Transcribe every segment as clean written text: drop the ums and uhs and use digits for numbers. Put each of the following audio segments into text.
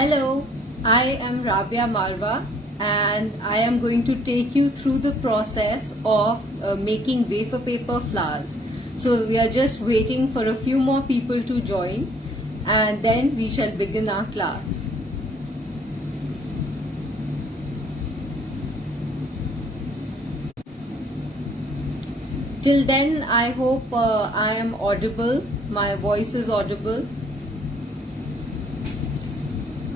Hello, I am Rabia Marwa and I am going to take you through the process of making wafer paper flowers. So we are just waiting for a few more people to join and then we shall begin our class. Till then, I hope I am audible, my voice is audible.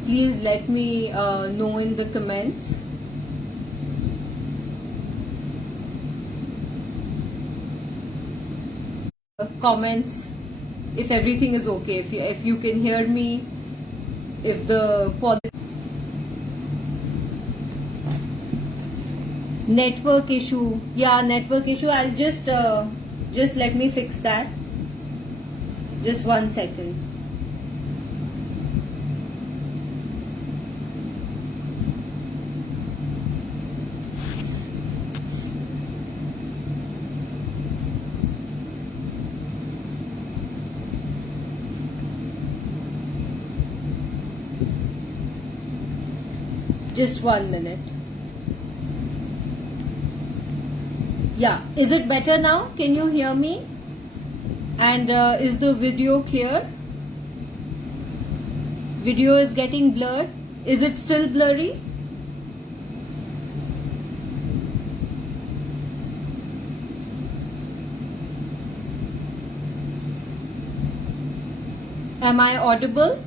Please let me know in the comments. Comments if everything is okay, if you can hear me, if the quality. Network issue, yeah, network issue. I'll just let me fix that. Just 1 second. Just 1 minute. Yeah, is it better now? Can you hear me? And is the video clear? Video is getting blurred. Is it still blurry? Am I audible?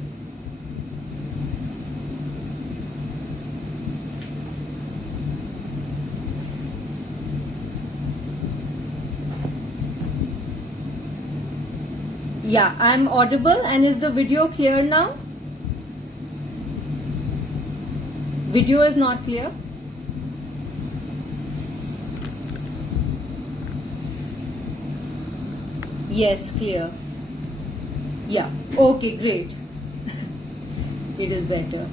Yeah, I'm audible. And is the video clear now? Video is not clear. Yes, clear. Yeah, okay, great. It is better.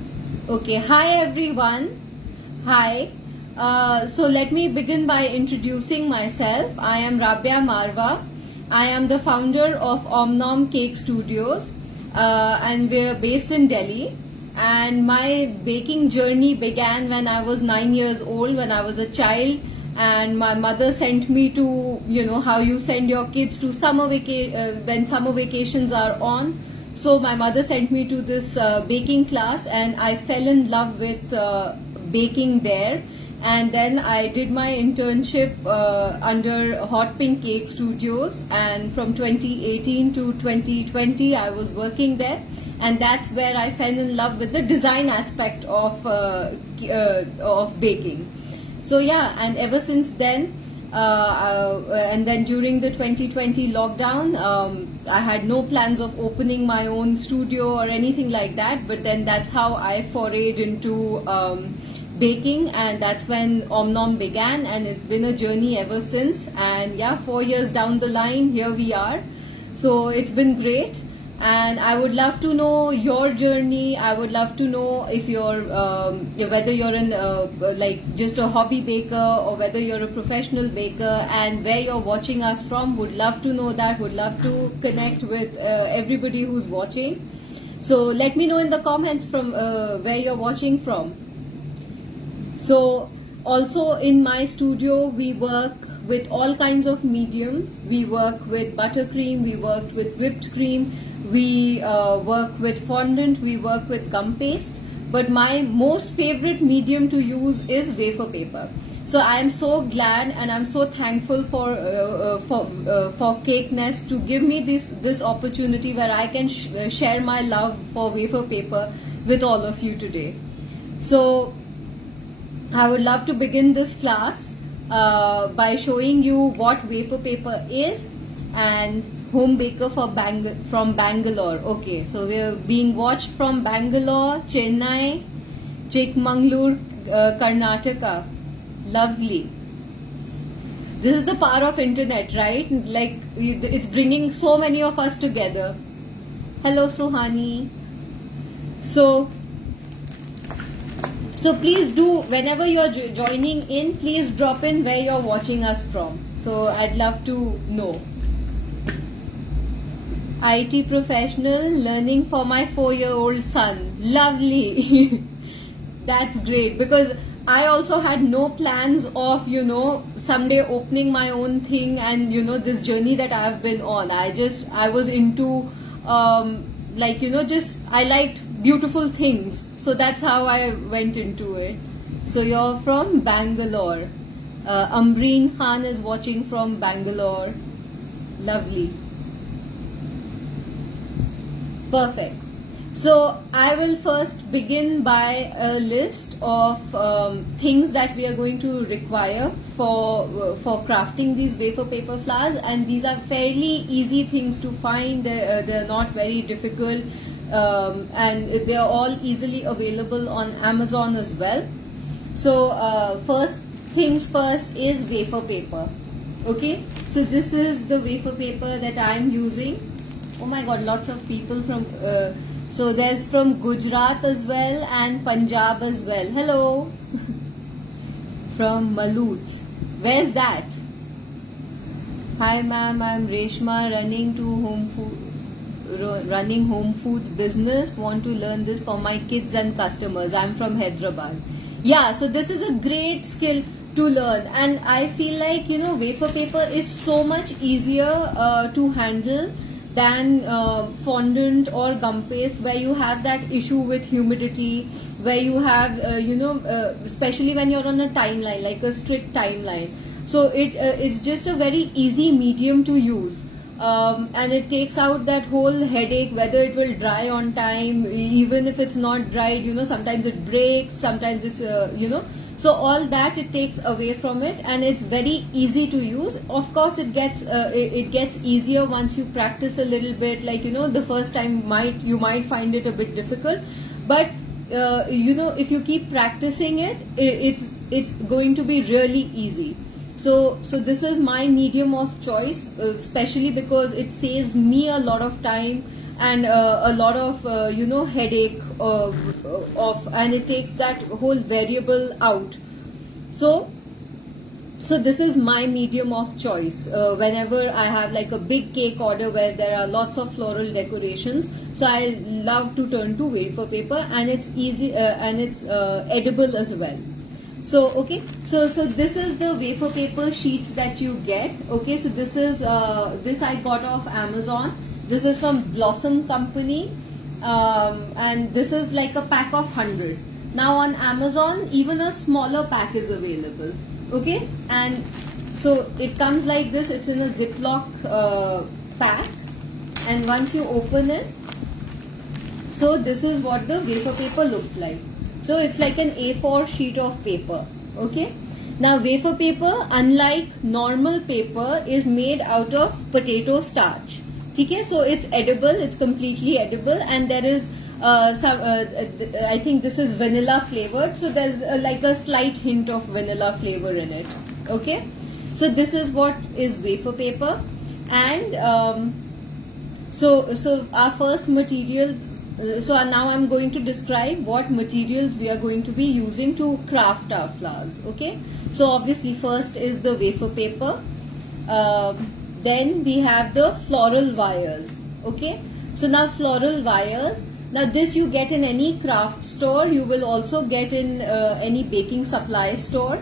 Okay, hi everyone. Hi. So let me begin by introducing myself. I am Rabia Marwa. I am the founder of Omnom Cake Studios and we're based in Delhi. And my baking journey began when I was 9 years old, when I was a child. And my mother sent me to, how you send your kids to when summer vacations are on. So my mother sent me to this baking class and I fell in love with baking there. And then I did my internship under Hot Pink Cake Studios, and from 2018 to 2020 I was working there, and that's where I fell in love with the design aspect of baking. So yeah, and ever since then, and then during the 2020 lockdown, I had no plans of opening my own studio or anything like that, but then that's how I forayed into baking, and that's when Omnom began, and it's been a journey ever since. And yeah, 4 years down the line, here we are. So it's been great, and I would love to know your journey. I would love to know if you're whether you're like just a hobby baker or whether you're a professional baker, and where you're watching us from. Would love to know that. Would love to connect with everybody who's watching. So let me know in the comments from where you're watching from. So also in my studio we work with all kinds of mediums. We work with buttercream, we worked with whipped cream, we work with fondant, we work with gum paste. But my most favorite medium to use is wafer paper. So I am so glad and I'm so thankful for Cake Nest to give me this opportunity where I can share my love for wafer paper with all of you today. So I would love to begin this class by showing you what wafer paper is and home baker from Bangalore. Okay, so we are being watched from Bangalore, Chennai, Chikmagalur, Karnataka. Lovely. This is the power of internet, right? Like it's bringing so many of us together. Hello, Suhani. So please do, whenever you're joining in, please drop in where you're watching us from. So I'd love to know. IT professional learning for my 4-year-old son. Lovely. That's great, because I also had no plans of, someday opening my own thing, and, this journey that I have been on. I was into, I liked beautiful things. So that's how I went into it. So you're from Bangalore. Ambreen Khan is watching from Bangalore. Lovely. Perfect. So I will first begin by a list of things that we are going to require for crafting these wafer paper flowers, and these are fairly easy things to find. They're not very difficult, and they are all easily available on Amazon as well. So first things first is wafer paper. Okay, so this is the wafer paper that I'm using. Oh my god, lots of people from so there's from Gujarat as well and Punjab as well. Hello. From Malut. Where's that? Hi ma'am, I'm Reshma, running home foods business. Want to learn this for my kids and customers. I'm from Hyderabad. Yeah, so this is a great skill to learn, and I feel like wafer paper is so much easier to handle than fondant or gum paste, where you have that issue with humidity, where you have especially when you're on a timeline, like a strict timeline. So it's just a very easy medium to use, and it takes out that whole headache whether it will dry on time. Even if it's not dried, sometimes it breaks, sometimes it's so all that it takes away from it, and it's very easy to use. Of course, it gets easier once you practice a little bit. Like the first time you might find it a bit difficult, but if you keep practicing it, it's going to be really easy. So this is my medium of choice, especially because it saves me a lot of time and a lot of headache and it takes that whole variable out. So this is my medium of choice whenever I have like a big cake order where there are lots of floral decorations. So I love to turn to wafer paper, and it's easy and it's edible as well. So okay, so this is the wafer paper sheets that you get. Okay, so this is this I got off Amazon. This is from Blossom Company, and this is like a pack of 100. Now on Amazon, even a smaller pack is available. Okay, and so it comes like this. It's in a Ziploc pack, and once you open it, so this is what the wafer paper looks like. So it's like an A4 sheet of paper. Okay. Now wafer paper, unlike normal paper, is made out of potato starch. Okay, so it's edible, it's completely edible, and there is I think this is vanilla flavored, so there's like a slight hint of vanilla flavor in it. Okay, so this is what is wafer paper, and so our first materials. So now I'm going to describe what materials we are going to be using to craft our flowers. Okay, so obviously first is the wafer paper. Then we have the floral wires. Okay, so now floral wires. Now this you get in any craft store. You will also get in any baking supply store.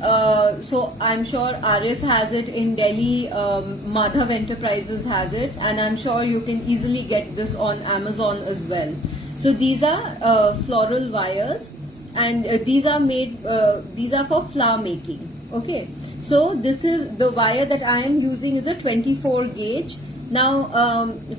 So I'm sure Arif has it in Delhi. Madhav Enterprises has it, and I'm sure you can easily get this on Amazon as well. So these are floral wires, and these are made. These are for flower making. Okay. So this is the wire that I am using is a 24 gauge. Now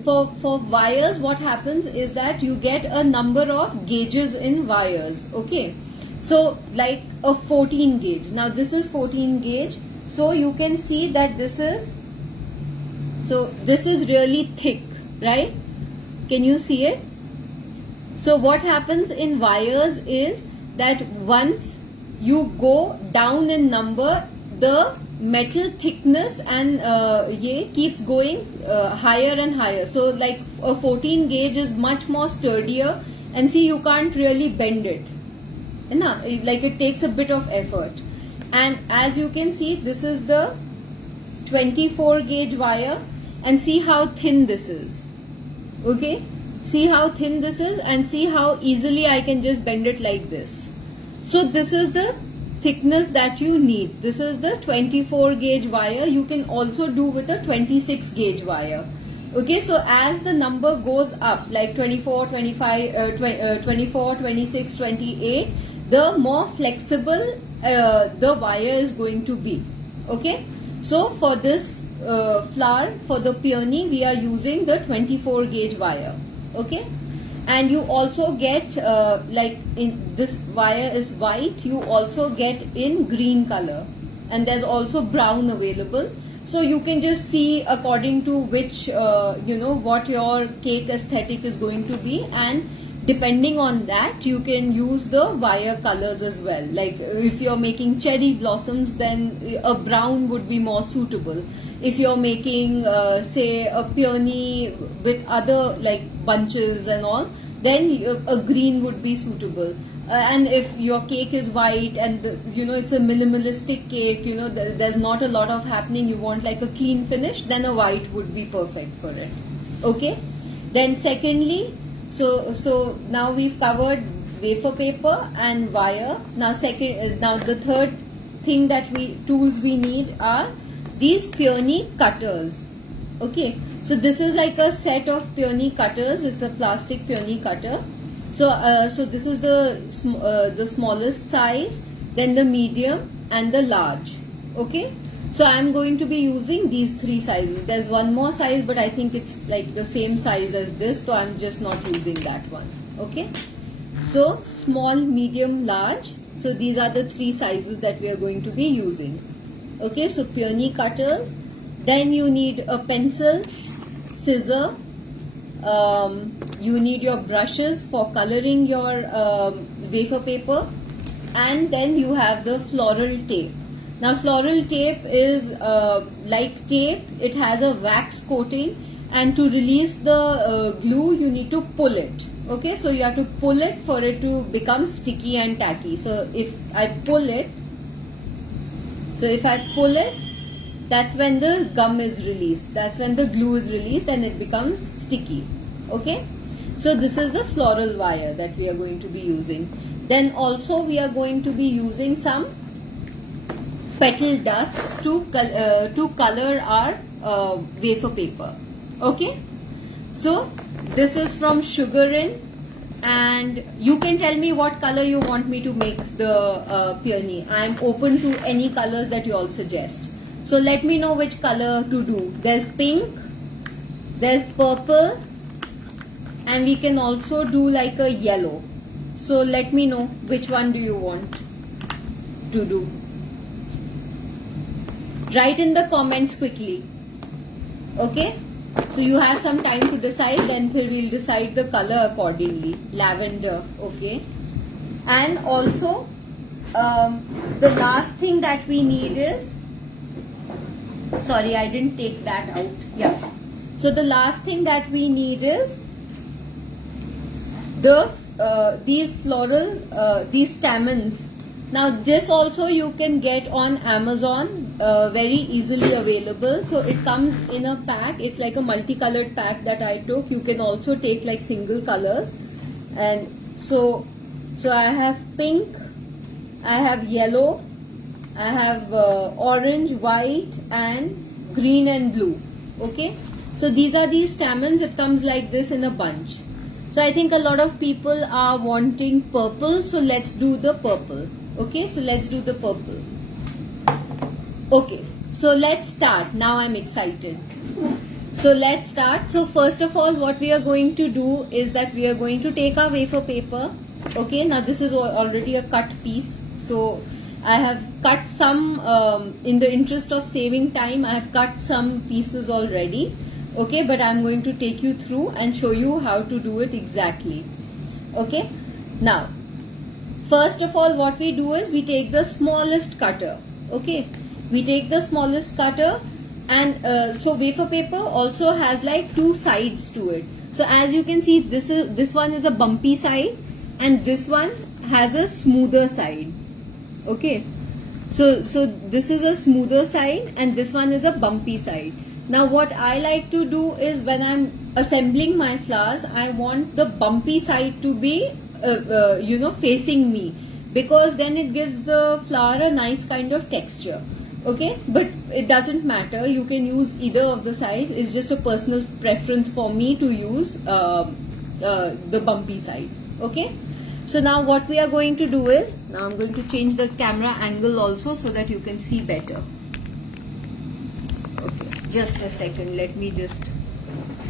for wires, what happens is that you get a number of gauges in wires. Okay, so like a 14 gauge. Now this is 14 gauge. So you can see that this is really thick, right? Can you see it? So what happens in wires is that once you go down in number, the metal thickness and keeps going higher and higher. So like a 14 gauge is much more sturdier, and see, you can't really bend it. Like it takes a bit of effort. And as you can see, this is the 24 gauge wire, and see how thin this is. Okay, see how thin this is, and see how easily I can just bend it like this. So this is the thickness that you need. This is the 24 gauge wire. You can also do with a 26 gauge wire. Okay, so as the number goes up, like 24, 25, 24, 26, 28, the more flexible the wire is going to be. Okay, so for this flower, for the peony, we are using the 24 gauge wire. Okay, and you also get like in this wire is white, you also get in green color, and there's also brown available. So you can just see according to which what your cake aesthetic is going to be, and depending on that you can use the wire colors as well. Like if you're making cherry blossoms, then a brown would be more suitable. If you're making say a peony with other like bunches and all, then a green would be suitable. And if your cake is white and it's a minimalistic cake, there's not a lot of happening, you want like a clean finish, then a white would be perfect for it. Okay, then secondly, so now we've covered wafer paper and wire. Now the third thing that tools we need are these peony cutters. Okay, so this is like a set of peony cutters. It's a plastic peony cutter. So this is the smallest size, then the medium and the large. Okay, so I'm going to be using these three sizes. There's one more size, but I think it's like the same size as this, so I'm just not using that one. Okay, so small, medium, large. So these are the three sizes that we are going to be using. Okay, so peony cutters. Then you need a pencil, scissor. You need your brushes for coloring your wafer paper, and then you have the floral tape. Now floral tape is like tape, it has a wax coating, and to release the glue you need to pull it. Okay, so you have to pull it for it to become sticky and tacky. So if I pull it, that's when the gum is released, that's when the glue is released and it becomes sticky. Okay, so this is the floral wire that we are going to be using. Then also we are going to be using some petal dusts to color our wafer paper. Okay, so this is from Sugarin, and you can tell me what color you want me to make the peony. I am open to any colors that you all suggest. So let me know which color to do. There's pink, there's purple, and we can also do like a yellow. So let me know which one do you want to do. Write in the comments quickly. Okay, so you have some time to decide, then we'll decide the color accordingly. Lavender. Okay, and also the last thing that we need is, sorry, I didn't take that out. Yeah, so the last thing that we need is these floral these stamens. Now this also you can get on Amazon, very easily available. So it comes in a pack. It's like a multicolored pack that I took. You can also take like single colors. And so I have pink, I have yellow, I have orange, white, and green and blue. Okay, so these are these stamens. It comes like this in a bunch. So I think a lot of people are wanting purple, so let's do the purple. Okay, so let's do the purple. Okay, so let's start. Now I'm excited. So let's start. So first of all, what we are going to do is that we are going to take our wafer paper. Okay, now this is already a cut piece. So I have cut some, in the interest of saving time, I have cut some pieces already. Okay, but I'm going to take you through and show you how to do it exactly. Okay, now first of all, what we do is we take the smallest cutter. Okay, we take the smallest cutter, and so wafer paper also has like two sides to it. So as you can see, this one is a bumpy side, and this one has a smoother side. Okay, so this is a smoother side, and this one is a bumpy side. Now what I like to do is when I'm assembling my flowers, I want the bumpy side to be facing me, because then it gives the flower a nice kind of texture. Okay, but it doesn't matter, you can use either of the sides. It's just a personal preference for me to use the bumpy side. Okay, so now what we are going to do is, now I'm going to change the camera angle also so that you can see better. Okay, just a second, let me just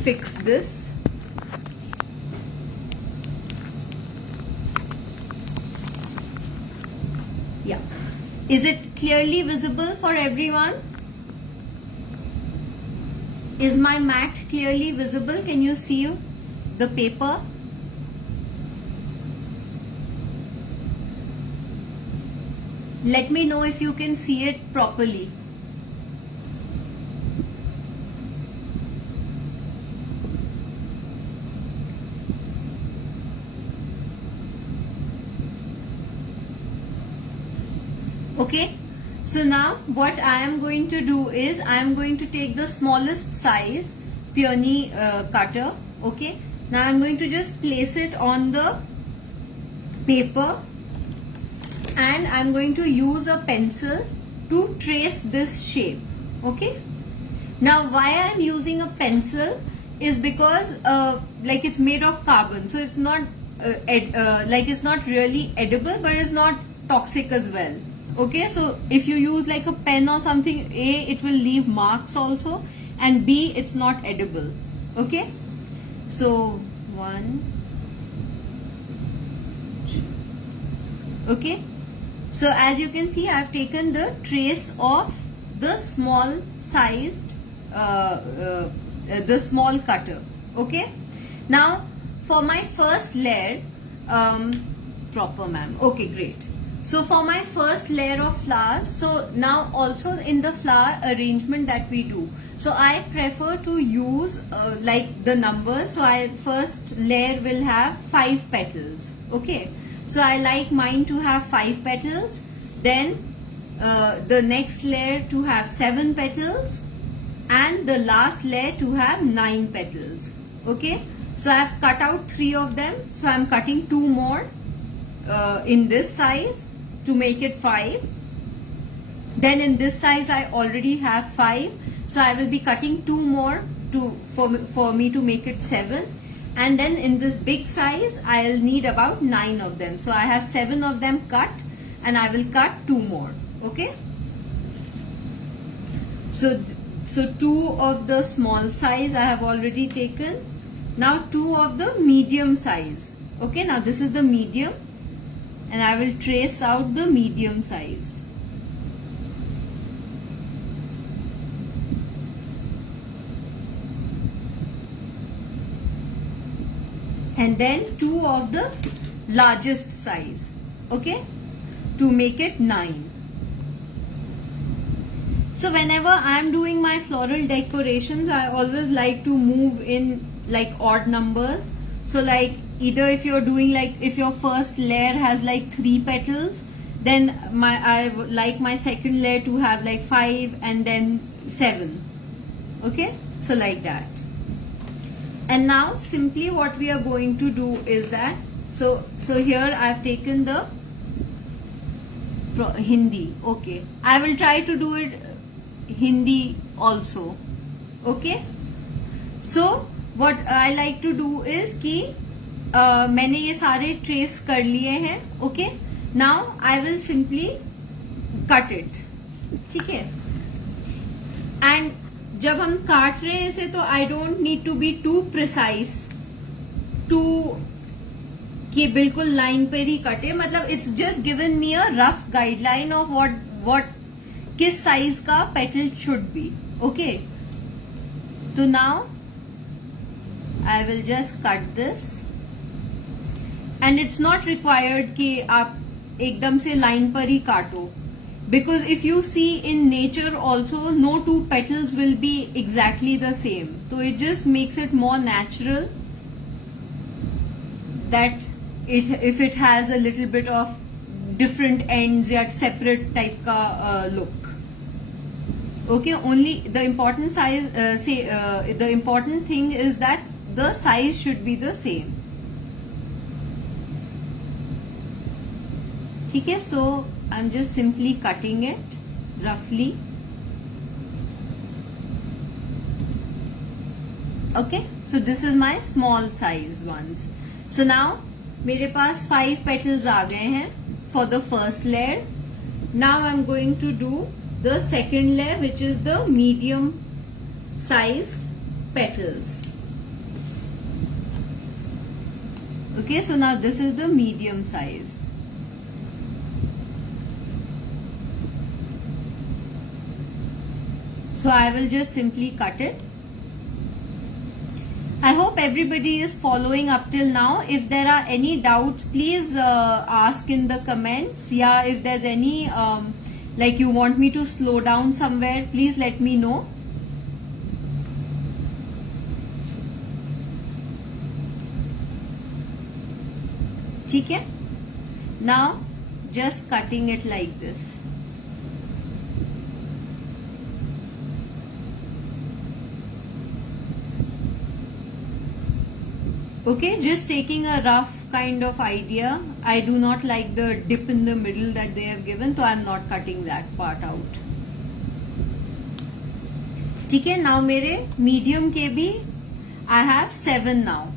fix this. Yeah, is it clearly visible for everyone? Is my mat clearly visible? Can you see the paper? Let me know if you can see it properly. Okay, so now what I am going to do is, I am going to take the smallest size peony cutter. Okay, now I am going to just place it on the paper, and I am going to use a pencil to trace this shape. Okay, now why I am using a pencil is because like it's made of carbon, so it's not it's not really edible, but it's not toxic as well. Okay, so if you use like a pen or something, A, it will leave marks also, and B, it's not edible. Okay, so 1, 2. Okay, so as you can see, I have taken the trace of the small sized the small cutter. Okay, now for my first layer, proper ma'am. Okay, great. So for my first layer of flowers, so now also in the flower arrangement that we do, so I prefer to use like the numbers. So I first layer will have 5 petals. Okay, so I like mine to have 5 petals, then the next layer to have 7 petals, and the last layer to have 9 petals. Okay, so I have cut out 3 of them, so I am cutting 2 more in this size to make it 5. Then in this size I already have 5, so I will be cutting 2 more for me to make it 7. And then in this big size I'll need about 9 of them, so I have 7 of them cut, and I will cut 2 more. Okay, so 2 of the small size I have already taken. Now 2 of the medium size. Okay, now this is the medium, and I will trace out the medium sized. And then 2 of the largest size. Okay, to make it 9. So whenever I am doing my floral decorations, I always like to move in like odd numbers. So like, either if you're doing like, if your first layer has like 3 petals, then I like my second layer to have like 5 and then 7. Okay, so like that. And now simply what we are going to do is that, so here I've taken the Hindi. Okay, I will try to do it Hindi also. Okay, so what I like to do is कि मैंने ये सारे trace कर लिए हैं. Okay, now I will simply cut it. ठीक है, and जब हम काट रहे हैं इसे, तो I don't need to be too precise too कि बिल्कुल लाइन पर ही कटे. मतलब it's just given me a rough guideline of what किस साइज का पेटल शुड बी. ओके, तो now I will just cut this. And it's not required कि आप एकदम से लाइन पर ही काटो, because if you see in nature also, no 2 petals will be exactly the same. So it just makes it more natural that if it has a little bit of different ends, yet separate type ka look. Okay, only the important the important thing is that the size should be the same. ठीक है, so I'm just simply cutting it roughly. Okay, so this is my small size ones. So now मेरे पास 5 petals आ गए हैं for the first layer. Now I'm going to do the second layer, which is the medium sized petals. Okay, so now this is the medium size. So I will just simply cut it. I hope everybody is following up till now. If there are any doubts, please ask in the comments. Yeah, if there's any like you want me to slow down somewhere, please let me know. ठीक है? Now just cutting it like this. Okay, just taking a rough kind of idea. I do not like the dip in the middle that they have given, so I'm not cutting that part out. ठीक है, now मेरे medium के भी I have 7 now.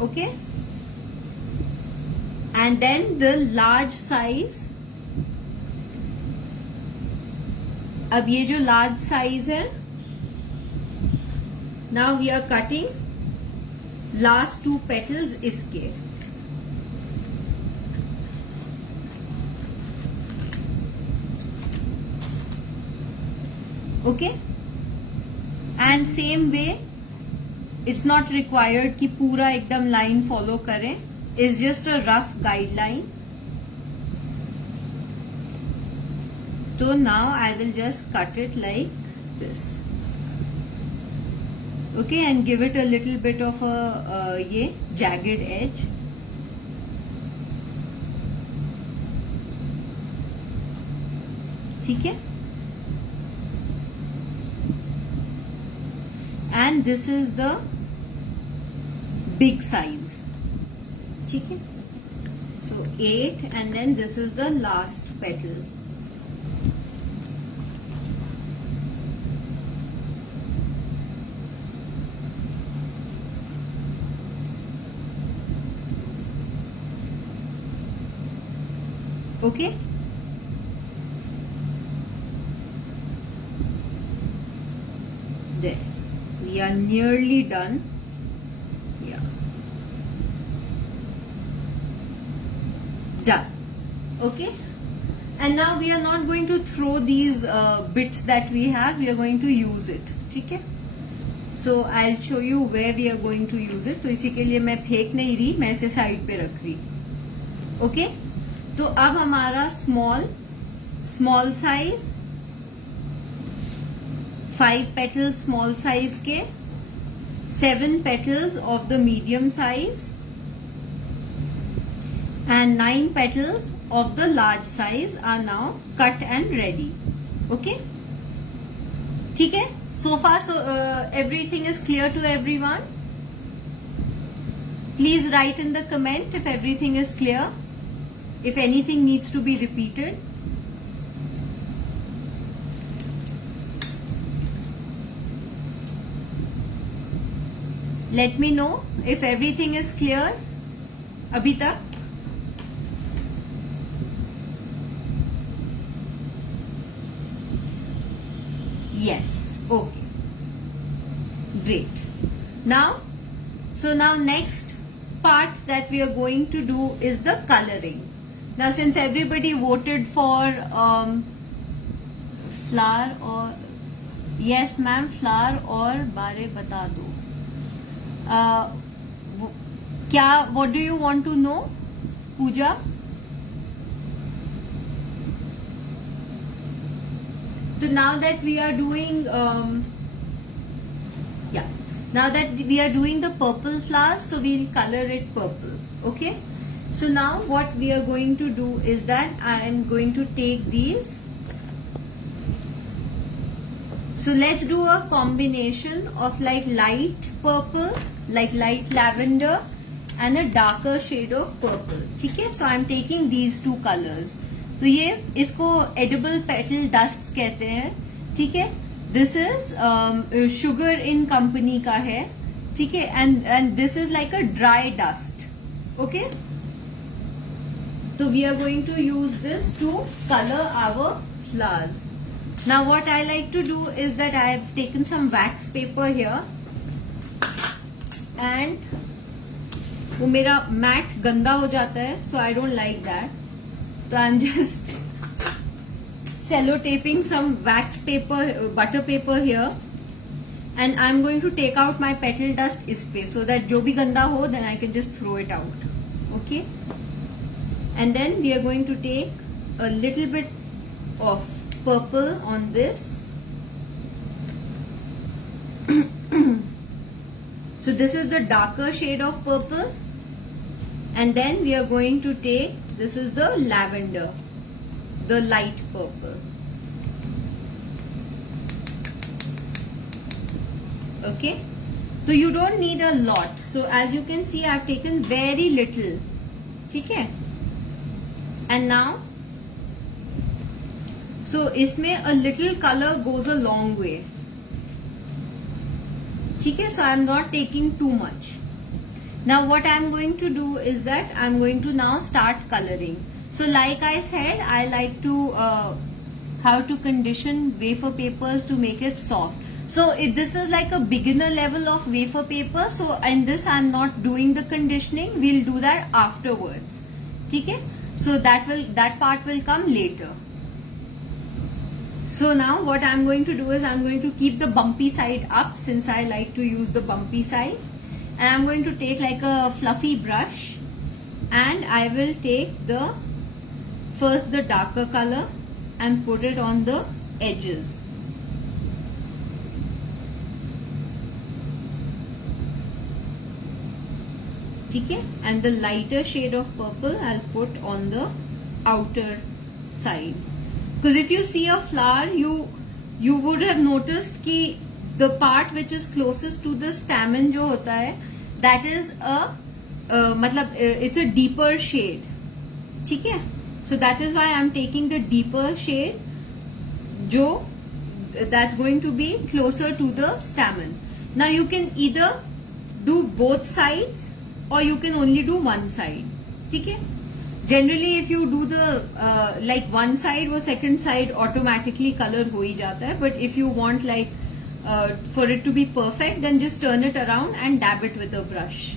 Okay, and then the large size. अब ये जो large size है, now we are cutting last 2 petals इसके. Okay, and same way it's not required कि पूरा एकदम line follow करें. It's just a rough guideline. So now I will just cut it like this. Okay, and give it a little bit of a ये jagged edge. ठीक है? And this is the big size. ठीक है? So 8, and then this is the last petal. Okay, there we are nearly done. Yeah, done. Okay, and now we are not going to throw these bits that we have. We are going to use it. ठीक है? So I'll show you where we are going to use it. तो इसी के लिए मैं फेंक नहीं रही, मैं इसे साइड पे रख रही. Okay, तो अब हमारा small size 5 petals small size के, 7 petals of the medium size and 9 petals of the large size are now cut and ready. Okay, ठीक है? So far, everything is clear to everyone. Please write in the comment if everything is clear. If anything needs to be repeated. Let me know if everything is clear. अभी तक? Yes. Okay. Great. Now next part that we are going to do is the coloring. Now since everybody voted for flower or yes ma'am, flower और बारे बता दो. क्या what do you want to know, Pooja? So now that we are doing now that we are doing the purple flowers, so we'll color it purple. Okay, so now what we are going to do is that I am going to take these. So let's do a combination of like light purple, like light lavender and a darker shade of purple. ठीक है? So I'm taking these two colors. तो ये इसको edible petal dust कहते हैं. ठीक है? This is Sugar in Company का है. ठीक है? And this is like a dry dust. Okay? So we are going to use this to color our flowers. Now what I like to do is that I have taken some wax paper here and वो मेरा mat गंदा हो जाता है, so I don't like that. So I'm just sellotaping some wax paper, butter paper here, and I'm going to take out my petal dust इस पे, so that जो भी गंदा हो then I can just throw it out. Okay? And then we are going to take a little bit of purple on this. So this is the darker shade of purple, and then we are going to take, this is the lavender, the light purple. Okay, so you don't need a lot. So as you can see, I have taken very little. ठीक है? And now, so इसमें a little color goes a long way. ठीक है? So I am not taking too much. Now what I am going to do is that I am going to now start coloring. So like I said, I like to how to condition wafer papers to make it soft. So this is like a beginner level of wafer paper. So in this I am not doing the conditioning. We'll do that afterwards. ठीक है? So that part will come later. So now what I'm going to do is I'm going to keep the bumpy side up, since I like to use the bumpy side, and I'm going to take like a fluffy brush, and I will take first the darker color and put it on the edges. ठीक है? And the lighter shade of purple I'll put on the outer side. Because if you see a flower, you would have noticed कि the part which is closest to the stamen जो होता है, that is मतलब it's a deeper shade. ठीक है? So that is why I'm taking the deeper shade, जो that's going to be closer to the stamen. Now you can either do both sides or you can only do one side. ठीक है? Generally if you do the like one side, वो second side automatically color हो ही जाता है. But if you want like for it to be perfect, then just turn it around and dab it with a brush.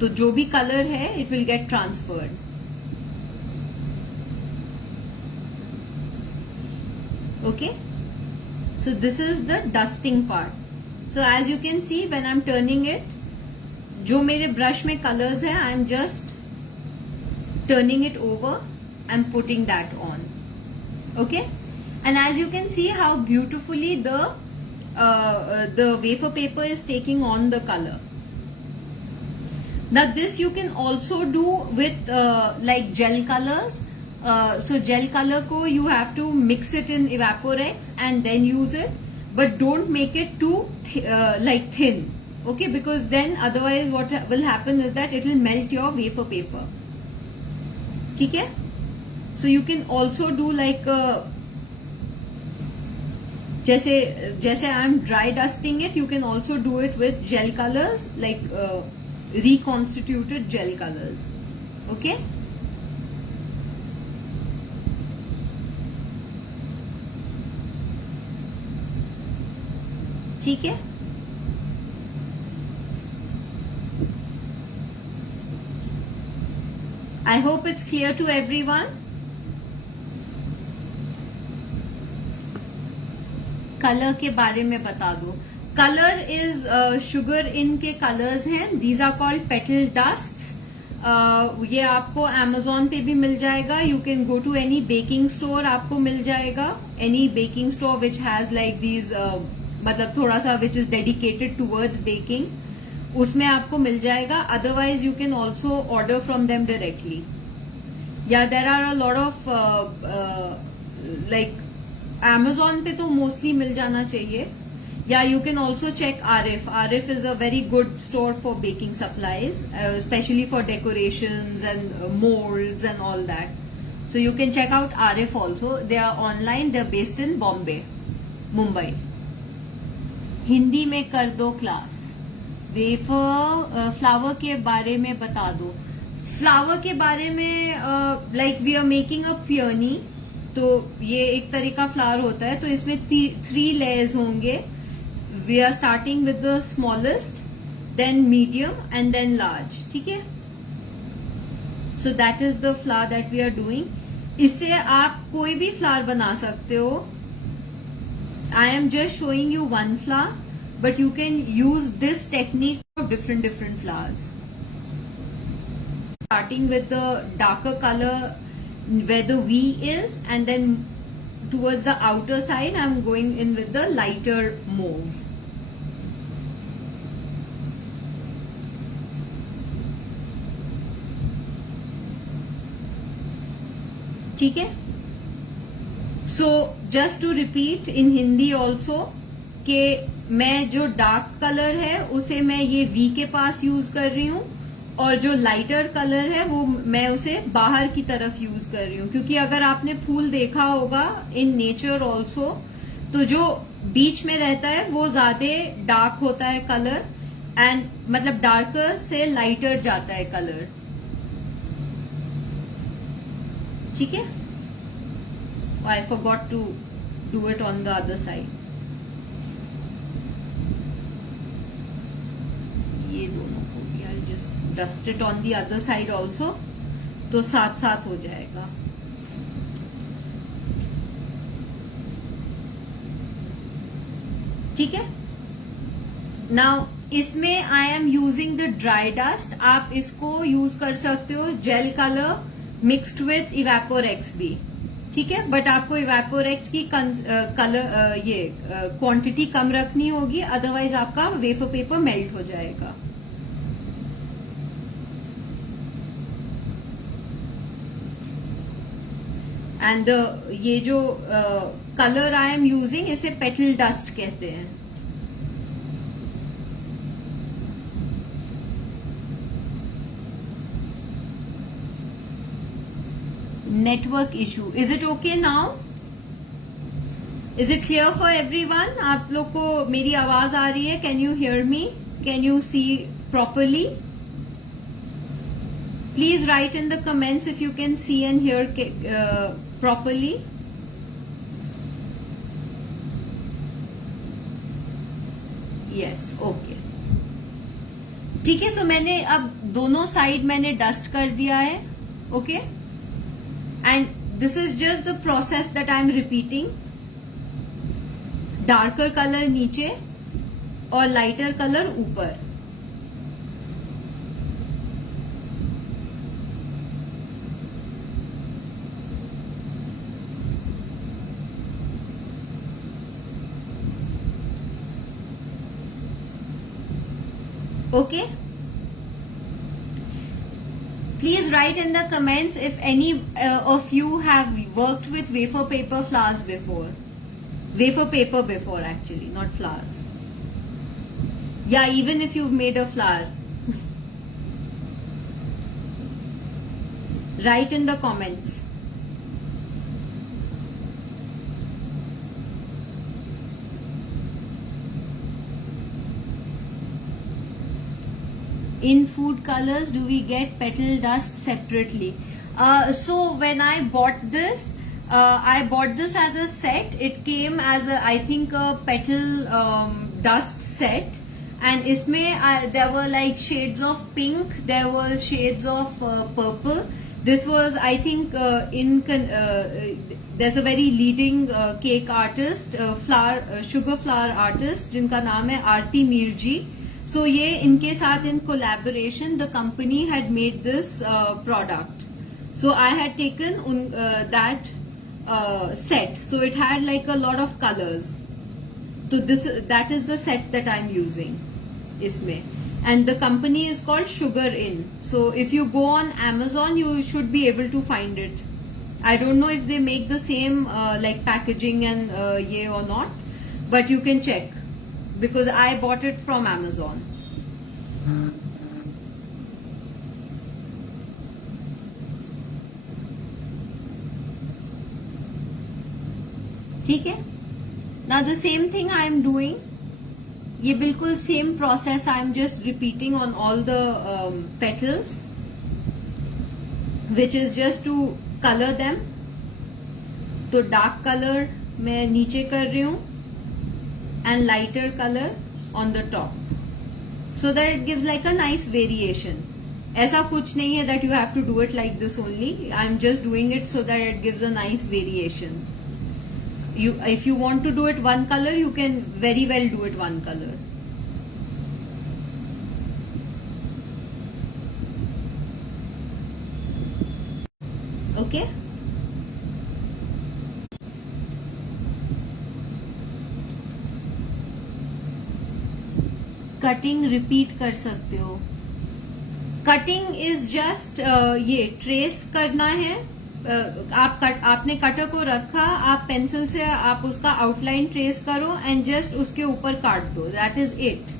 तो जो भी color है, it will get transferred. Okay? So this is the dusting part. So as you can see, when I'm turning it, जो मेरे brush में colours है, आई am just turning it over and putting that on. Okay, and as you can see how beautifully the wafer paper is taking on the color. Now this you can also do with like gel colors. So gel color ko you have to mix it in Evaporex and then use it, but don't make it too like thin. Okay, because then otherwise what will happen is that it will melt your wafer paper. ठीक है? So you can also do like जैसे I am dry dusting it, you can also do it with gel colors, like reconstituted gel colors. Okay? ठीक है? I hope it's clear to everyone. Colour के बारे में बता दो. Colour is sugar in के colours हैं. These are called petal dust. ये आपको Amazon पे भी मिल जाएगा. You can go to any baking store, आपको मिल जाएगा. Any baking store which has like these मतलब थोड़ा सा which is dedicated towards baking, उसमें आपको मिल जाएगा. Otherwise you can also order from them directly. या there are a lot of like Amazon पे तो मोस्टली मिल जाना चाहिए, या you can also check RF. RF is a very good store for baking supplies, especially for decorations and molds and all that. So you can check out RF also. They are online. They are based in Bombay, Mumbai. Hindi में कर दो class, wafer flower के बारे में बता दो. Flower के बारे में like we are making a peony, तो ये एक तरह का फ्लावर होता है, तो इसमें 3 लेयर्स होंगे. We are starting with the smallest, then medium and then large. ठीक है, so that is the flower that we are doing. इससे आप कोई भी फ्लावर बना सकते हो. I am just showing you one flower, but you can use this technique for different flowers. Starting with the darker color where the V is, and then towards the outer side I'm going in with the lighter mauve. ठीक है. So just to repeat in Hindi also, कि मैं जो dark colour है उसे मैं ये V के पास यूज कर रही हूँ, और जो लाइटर कलर है वो मैं उसे बाहर की तरफ यूज कर रही हूँ. क्योंकि अगर आपने फूल देखा होगा इन नेचर ऑल्सो, तो जो बीच में रहता है वो ज्यादा डार्क होता है कलर, एंड मतलब डार्कर से लाइटर जाता है कलर. ठीक है. I forgot to do it on the other side. ये दोनों को भी I just dust it on the other side also, तो साथ साथ हो जाएगा. ठीक है. नाउ इसमें I am using the dry dust. आप इसको यूज कर सकते हो gel colour mixed with evaporex भी. ठीक है, बट आपको इवेपोरेक्स की कलर ये क्वांटिटी कम रखनी होगी, अदरवाइज आपका वेफर पेपर मेल्ट हो जाएगा. एंड ये जो कलर आई एम यूजिंग, इसे पेटल डस्ट कहते हैं. Network issue. Is it okay now? Is it clear for everyone? आप लोग को मेरी आवाज आ रही है? Can you hear me? Can you see properly? Please right in the comments if you can C and here properly. Yes, okay. ठीक है. सो मैंने अब दोनों साइड मैंने डस्ट कर दिया है. Okay, and this is just the process that I am repeating. Darker colour नीचे और लाइटर कलर ऊपर. Okay, please write in the comments if any of you have worked with wafer paper flowers before. Wafer paper before, actually, not flowers. Yeah, even if you've made a flower. Write in the comments. In food colors, do we get petal dust separately? So when I bought this as a set. It came as a, I think, a petal dust set, and isme there were like shades of pink, there were shades of purple. This was, I think, there's a very leading cake artist, sugar flower artist, जिनका नाम है आरती मीर जी. So ये इनके साथ in collaboration the company had made this product. So I had taken that set. So it had like a lot of colors. So that is the set that I'm using इसमें. And the company is called Sugar In. So if you go on Amazon, you should be able to find it I don't know if they make the same like packaging and ye or not, but you can check because I bought it from Amazon. ठीक है. Now the same thing I am doing. ये बिल्कुल same process I am just repeating on all the petals, which is just to colour them. तो dark colour मैं नीचे कर रही हूं and lighter colour on the top, so that it gives like a nice variation. ऐसा कुछ नहीं है that you have to do it like this only. I am just doing it so that it gives a nice variation. If you want to do it one color, you can very well do it one color. Okay. Cutting repeat कर सकते हो. Cutting is just ये trace करना है. आपने cutter को रखा, आप पेंसिल से आप उसका आउटलाइन ट्रेस करो एंड जस्ट उसके ऊपर काट दो. That is it.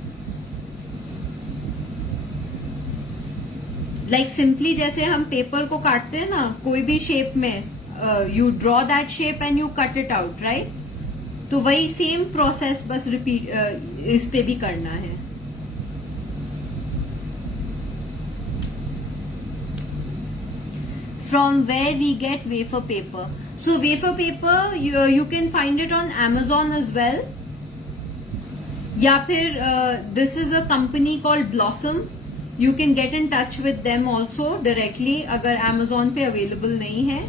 Like simply जैसे हम पेपर को काटते हैं ना कोई भी शेप में, you draw that shape and you cut it out, right. तो वही सेम प्रोसेस बस रिपीट इस पे भी करना है. From where we get wafer paper? So wafer paper you can find it on Amazon as well. या फिर this is a company called Blossom. You can get in touch with them also directly अगर Amazon पे available नहीं है.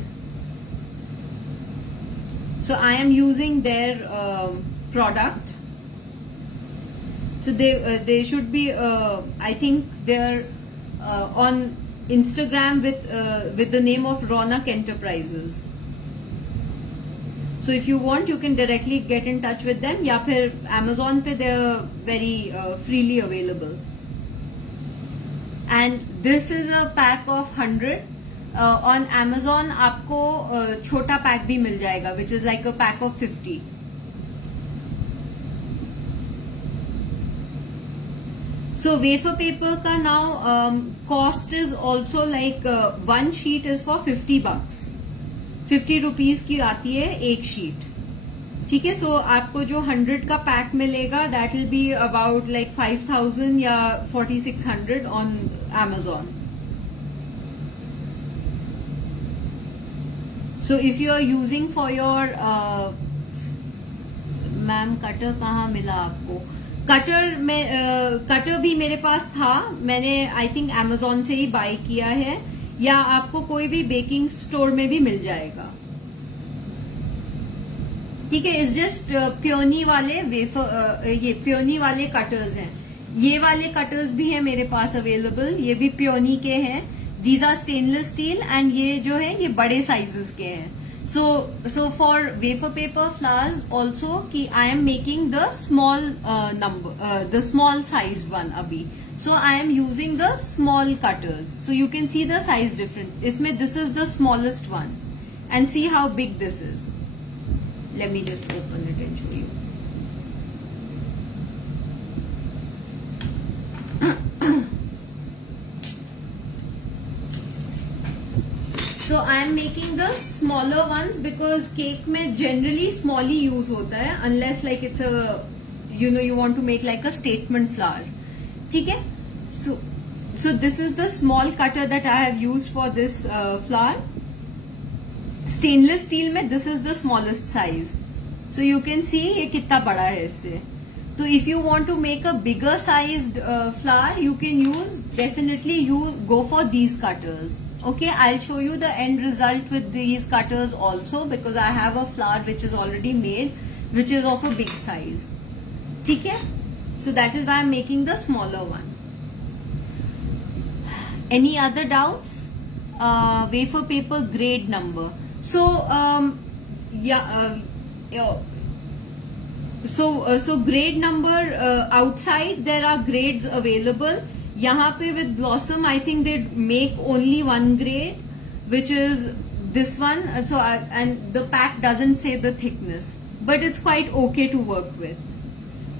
So I am using their product. So they should be I think they're on Instagram with the name of Ronak Enterprises. So if you want, you can directly get in touch with them. या फिर Amazon पे they're very freely available. And this is a pack of 100. On Amazon आपको छोटा pack भी मिल जाएगा, which is like a pack of 50. So wafer paper का now cost is also like one sheet is for $50. 50 rupees की आती है एक शीट. ठीक है. सो आपको जो 100 का पैक मिलेगा that will be about like 5,000 या 4,600 on Amazon. So if you are using for your ma'am cutter कहाँ मिला आपको? कटर में कटर भी मेरे पास था, मैंने आई थिंक Amazon से ही बाय किया है, या आपको कोई भी बेकिंग स्टोर में भी मिल जाएगा. ठीक है. इट्स जस्ट पियोनी वाले वेफर, ये पियोनी वाले कटर्स हैं. ये वाले कटर्स भी हैं मेरे पास अवेलेबल, ये भी पियोनी के हैं. These are stainless steel and ये जो है ये बड़े साइजेस के हैं. So for wafer paper flowers also कि I am making the small the small size one अभी. So I am using the small cutters. So you can see the size difference. इसमें this is the smallest one and see how big this is. Let me just open it and show you. So I am making the smaller ones because cake में generally small ही use होता है, unless like it's a you want to make like a statement flower. ठीक है. So this is the small cutter that I have used for this flower. Stainless steel में this is the smallest size. So you can see ये कितना बड़ा है इससे. So if you want to make a bigger sized flower, you can definitely go for these cutters. Okay, I'll show you the end result with these cutters also because I have a flower which is already made, which is of a big size. ठीक है. So that is why I'm making the smaller one. Any other doubts? Wafer paper grade number. So so grade number outside there are grades available. यहाँ पे with Blossom I think they make only one grade, which is this one, and the pack doesn't say the thickness, but it's quite okay to work with.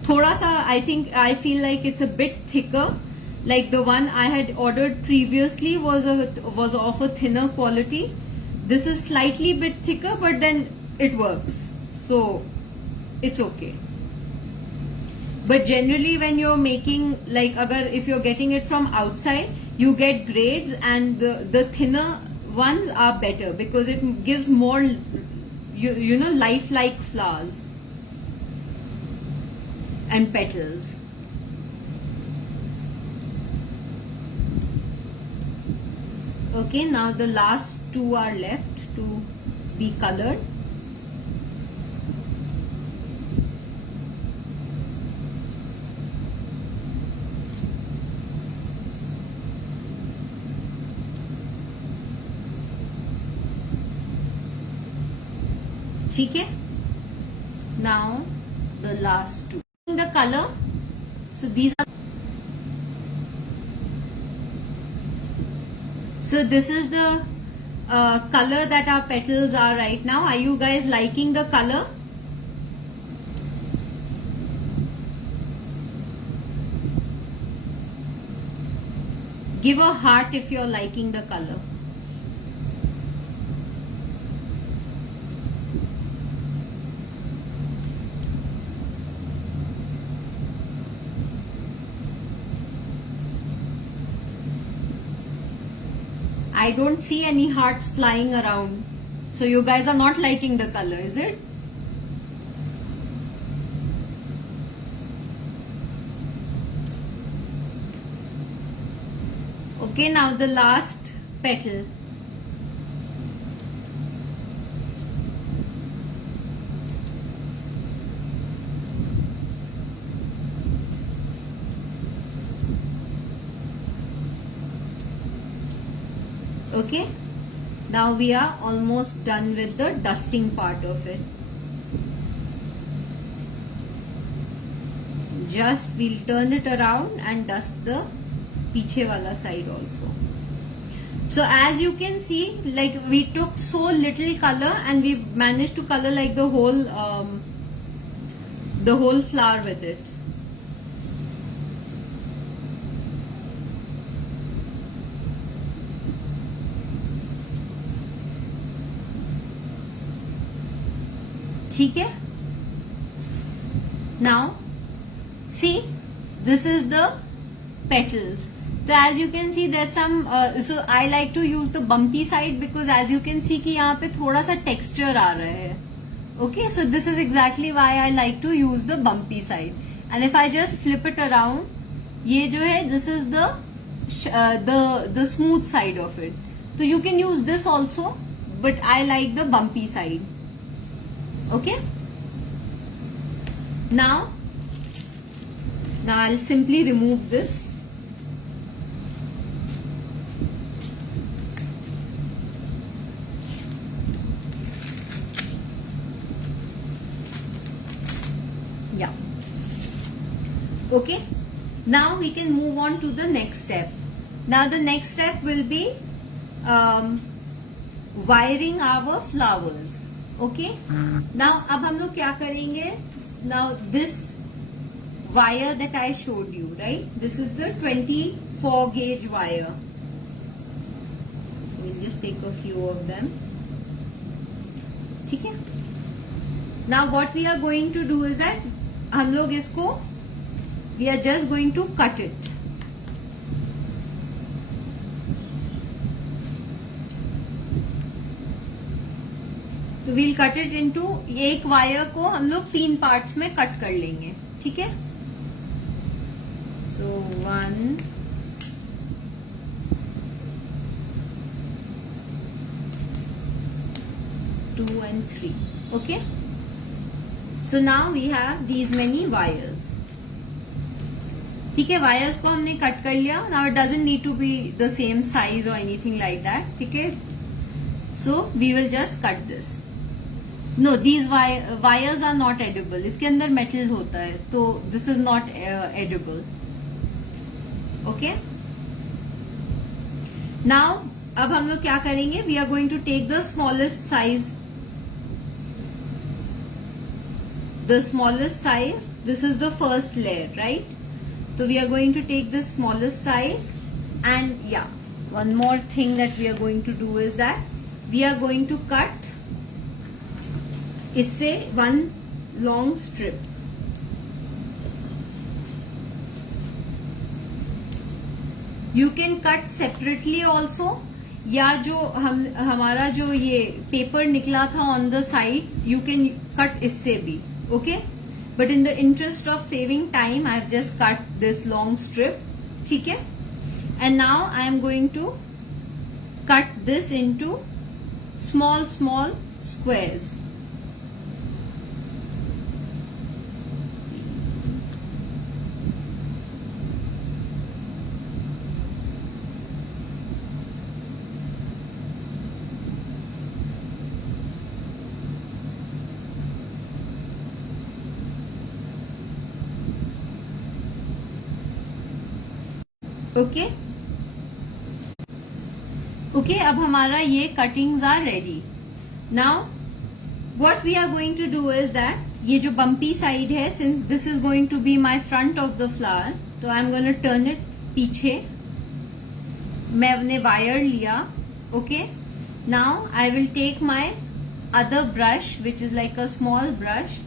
Thoda sa, I feel like it's a bit thicker. Like the one I had ordered previously was of a thinner quality. This is slightly bit thicker, but then it works, so it's okay. But generally when you're making, like if you're getting it from outside, you get grades, and the thinner ones are better because it gives more you know, lifelike flowers and petals. Okay, now the last two are left to be colored. ठीक है, now the last two. The color, so these are, so this is the color that our petals are right now. Are you guys liking the color? Give a heart if you're liking the color. I don't see any hearts flying around. So you guys are not liking the color, is it? Okay, now the last petal. Okay, now we are almost done with the dusting part of it. Just we'll turn it around and dust the piche wala side also. So as you can see, like we took so little color and we managed to color like the whole flower with it. ठीक है, now see, this is the petals. So as you can see, there's some so I like to use the bumpy side because as you can see कि यहाँ पे थोड़ा सा texture आ रहा है. Okay, so this is exactly why I like to use the bumpy side. And if I just flip it around, ये जो है, this is the smooth side of it. So you can use this also, but I like the bumpy side. Okay, now I'll simply remove this. Yeah, okay, now we can move on to the next step. Now the next step will be wiring our flowers. Okay, now अब हम लोग क्या करेंगे? Now this wire that I showed you, right? This is the 24 gauge wire. We'll just take a few of them. ठीक है? Now what we are going to do is that हम लोग इसको we are just going to cut it. तो we'll cut it into, एक wire को हम लोग 3 पार्ट्स में कट कर लेंगे. ठीक है, सो 1, 2 and 3. Okay, so now we have these many wires. ठीक है, वायर्स को हमने कट कर लिया. Now it doesn't need to be the same size और एनीथिंग लाइक दैट. ठीक है, so we will just cut this. No, these wires are not edible. इसके अंदर metal होता है, तो this is not edible. Okay. Now अब हम लोग क्या करेंगे, we are going to take the smallest size, this is the first layer, right? So we are going to take the smallest size, and yeah, one more thing that we are going to do is that we are going to cut इससे one long strip. You can cut separately also, या जो हमारा जो ये paper निकला था on the sides, you can cut इससे भी, okay? But in the interest of saving time, I've just cut this long strip, ठीक है? And now I am going to cut this into small squares. Okay अब हमारा ये cuttings are ready. Now what we are going to do is that, ये जो bumpy side है, since this is going to be my front of the flower, तो I am going to turn it पीछे. मैंने wire लिया. Okay, now I will take my other brush which is like a small brush,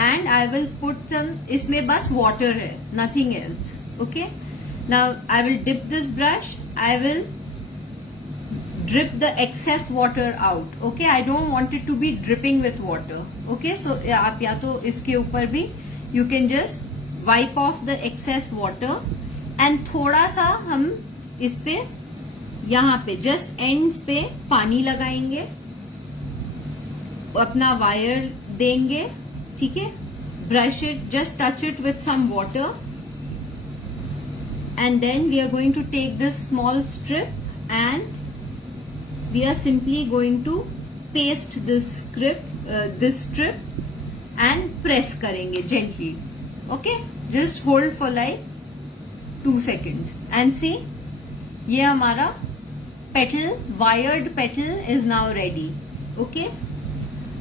and I will put some, इसमें बस water है, nothing else. Okay, now I will dip this brush, I will drip the excess water out. Okay, I don't want it to be dripping with water. Okay, so आप या तो इसके ऊपर भी you can just wipe off the excess water, and थोड़ा सा हम इस पे यहाँ पे just ends पे पानी लगाएंगे, अपना वायर देंगे, ठीक है? Brush it, just touch it with some water. And then we are going to take this small strip and we are simply going to paste this strip and press करेंगे gently. Okay, just hold for like 2 seconds and see, ये हमारा petal, wired petal is now ready. Okay,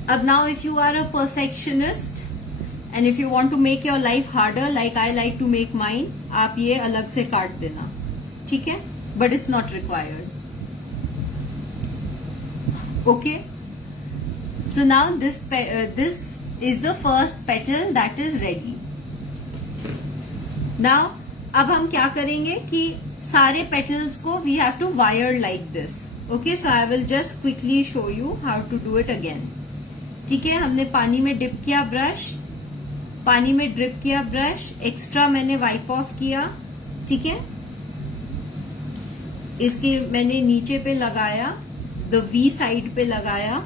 अब now if you are a perfectionist and if you want to make your life harder like I like to make mine, आप ये अलग से काट देना, ठीक है? But it's not required. Okay, so now this is the first petal that is ready. Now अब हम क्या करेंगे कि सारे petals को we have to wire like this. Okay, so I will just quickly show you how to do it again. ठीक है, हमने पानी में डिप किया ब्रश, पानी में ड्रिप किया ब्रश, एक्स्ट्रा मैंने वाइप ऑफ किया, ठीक है? इसके मैंने नीचे पे लगाया, द वी साइड पे लगाया,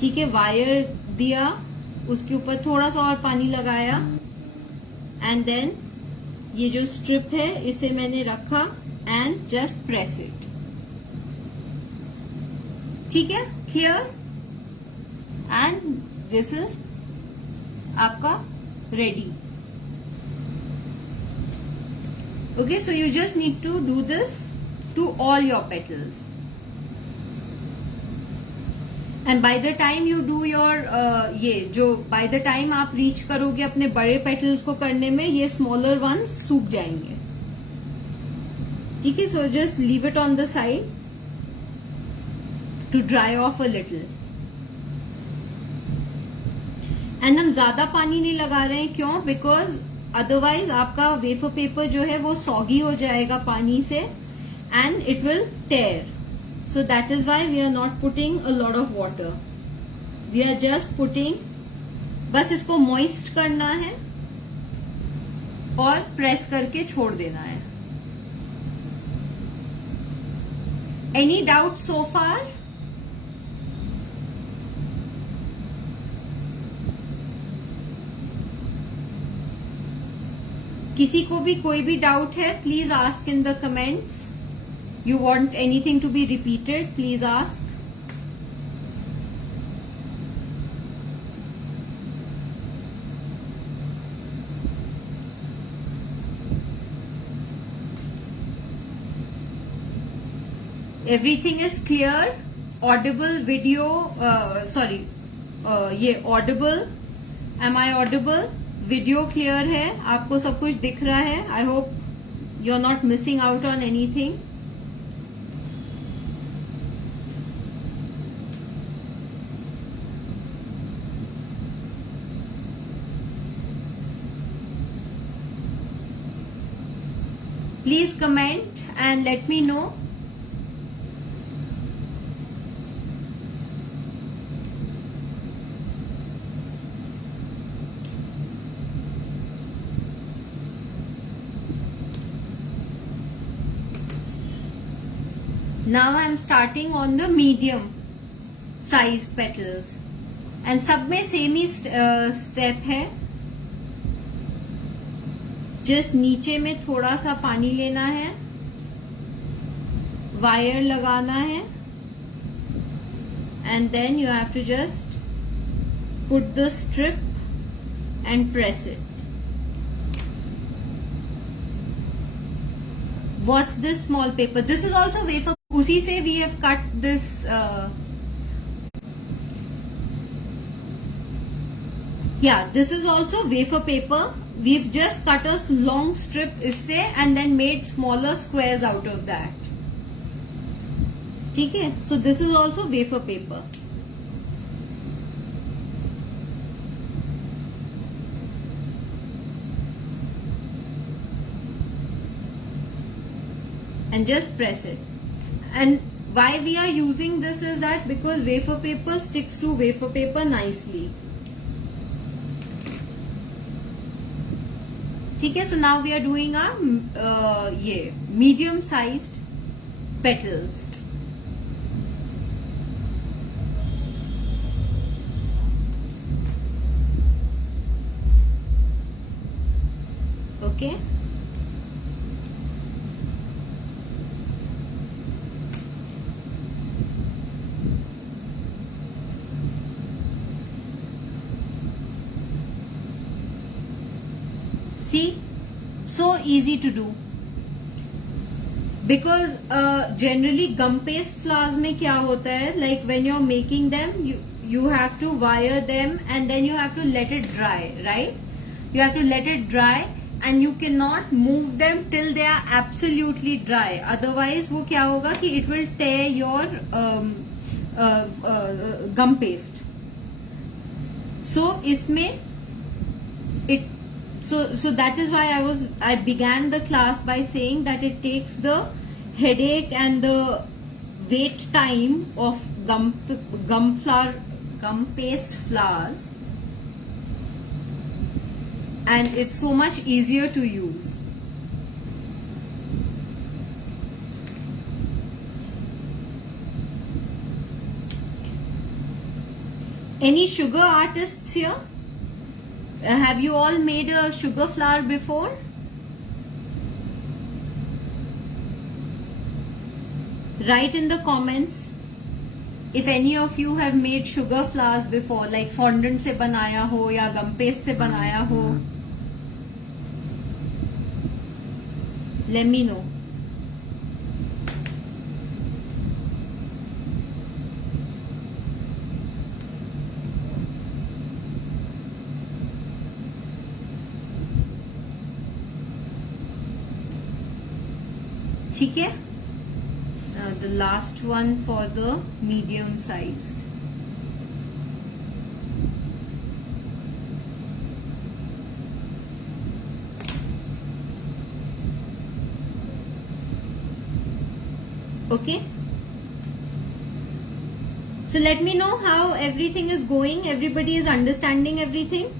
ठीक है? वायर दिया, उसके ऊपर थोड़ा सा और पानी लगाया, एंड देन ये जो स्ट्रिप है इसे मैंने रखा एंड जस्ट प्रेस इट. ठीक है, क्लियर? एंड दिस इज आपका ready. Okay, so you just need to do this to all your petals, and by the time you do your ये जो बाय द टाइम आप reach करोगे अपने बड़े petals को करने में, ये स्मॉलर वंस सूख जाएंगे. ठीक है, so just leave it on the side to dry off a little. And हम ज्यादा पानी नहीं लगा रहे हैं, क्यों? बिकॉज अदरवाइज आपका वेफर पेपर जो है वो सॉगी हो जाएगा पानी से and it will tear. So that is why we are not putting a lot of water. We are just putting, बस इसको मॉइस्ट करना है और प्रेस करके छोड़ देना है. Any doubt so far? किसी को भी कोई भी डाउट है, please ask in the comments. You want anything to be repeated, please ask. everything is clear, audible video, sorry, ये audible, am I audible? Video clear है, आपको सब कुछ दिख रहा है. I hope you're not missing out on anything. Please comment and let me know. Now I am starting on the medium size petals and सब में सेम ही step है. जस्ट नीचे में थोड़ा सा पानी लेना है, वायर लगाना है, and then you have to just put the strip and press it. What's this small paper? This is also wafer. उसी से we have cut this. Yeah, this is also wafer paper. We've just cut a long strip isse and then made smaller squares out of that. ठीक है? So this is also wafer paper. And just press it. And why we are using this is that because wafer paper sticks to wafer paper nicely. ठीक है. So now we are doing ये medium sized petals. Okay. See, so easy to do. Because generally gum paste flowers में क्या होता है, like when you're making them, you have to wire them and then you have to let it dry, right? You have to let it dry and you cannot move them till they are absolutely dry. Otherwise वो क्या होगा कि it will tear your gum paste. So इसमें it. So that is why I began the class by saying that it takes the headache and the wait time of gum paste flowers, and it's so much easier to use. Any sugar artists here? Have you all made a sugar flower before? Write in the comments if any of you have made sugar flowers before, like fondant से बनाया हो या gum paste से बनाया हो. Let me know. ठीक है. The last one for the medium sized. Okay. So let me know how everything is going. Everybody is understanding everything.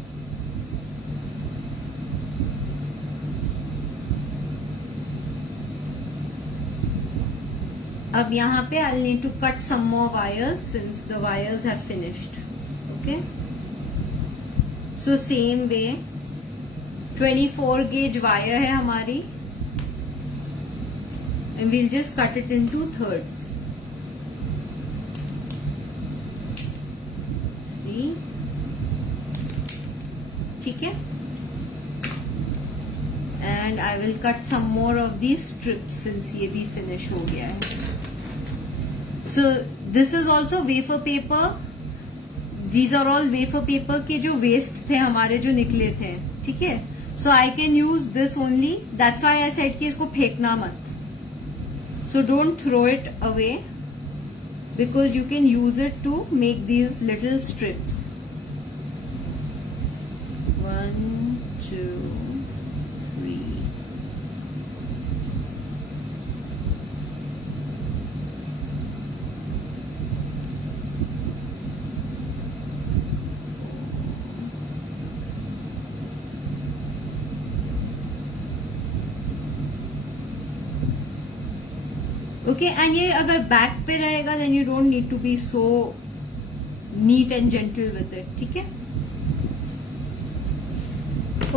अब यहाँ पे I'll need to cut some more wires since the wires have finished. Okay. So same way 24 gauge wire है हमारी and we'll just cut it into thirds. See? ठीक है. And I will cut some more of these strips since ये भी finish हो गया है. So this is also wafer paper. These are all wafer paper के जो waste थे हमारे जो निकले थे, ठीक है. So I can use this only. That's why I said कि इसको फेंकना मत. So don't throw it away because you can use it to make these little strips. 1, 2, 3. Okay, and ये अगर बैक पे रहेगा then you don't need to be so neat and gentle with it, ठीक है.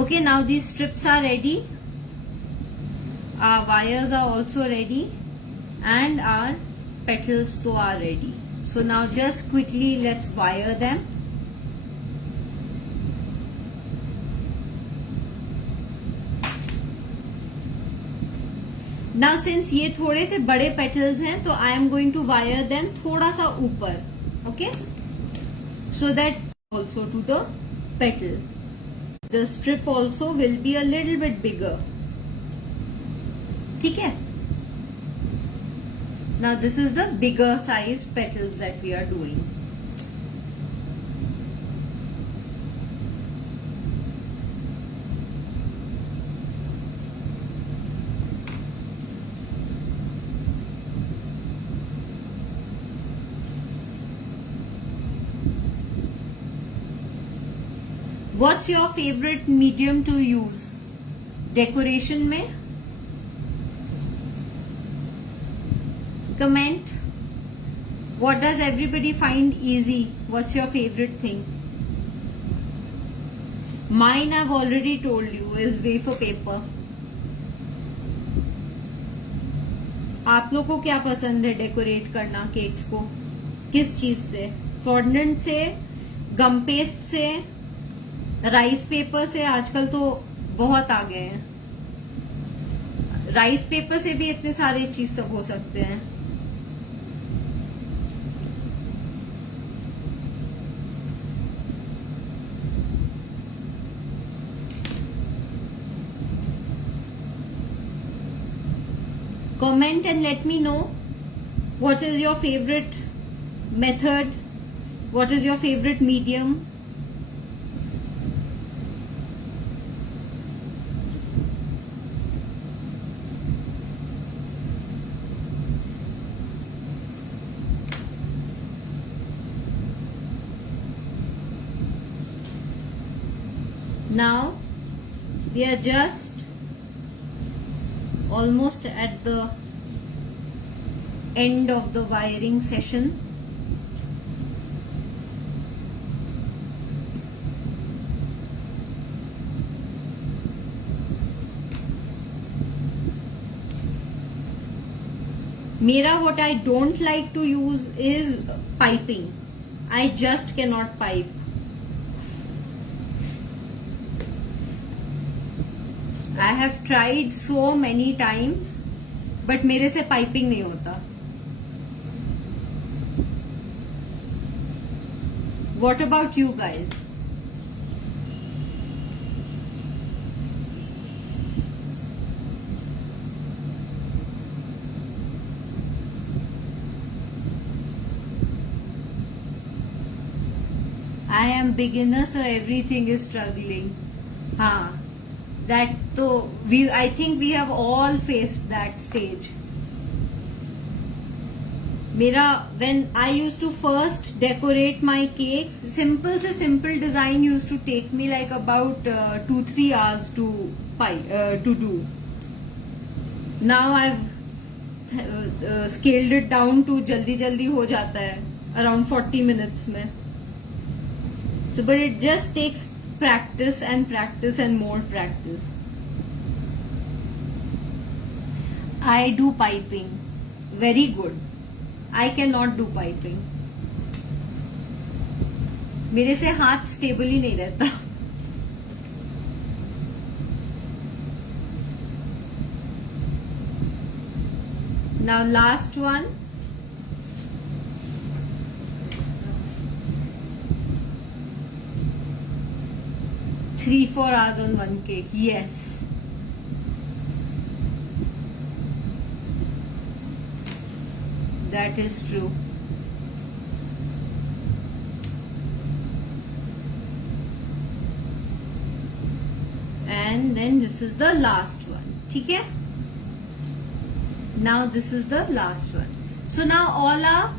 Okay, now these strips are ready, our wires are also ready and our petals तो are ready. So now just quickly let's wire them. Now since ये थोड़े से बड़े petals हैं तो I am going to wire them थोड़ा सा ऊपर, okay, so that also to the petal the strip also will be a little bit bigger, ठीक है. Now this is the bigger size petals that we are doing. What's your favorite medium to use? Decoration में? Comment. What does everybody find easy? What's your favorite thing? Mine I've already told you is wafer paper. आप लोग को क्या पसंद है decorate करना cakes को? किस चीज से? फॉन्डेंट से, गम पेस्ट से, राइस पेपर से. आजकल तो बहुत आ गए हैं. राइस पेपर से भी इतने सारे चीज सब हो सकते हैं. Comment and let me know what is your favorite method, what is your favorite medium. Now we are just almost at the end of the wiring session. Mera, what I don't like to use is piping. I just cannot pipe. I have tried so many times, but मेरे से piping नहीं होता. What about you guys? I am beginner, so everything is struggling. हाँ, that तो I think we have all faced that stage. मेरा when I used to first decorate my cakes, simple से simple design used to take me like about 2-3 hours to do. Now I've scaled it down to जल्दी हो जाता है around 40 minutes में. So but it just takes practice and more practice. I do piping. Very good. I cannot do piping. मेरे से हाथ stable ही नहीं रहता. Now last one. 3-4 hours on one cake. Yes. That is true. And then this is the last one. ठीक है? Now this is the last one. So now all our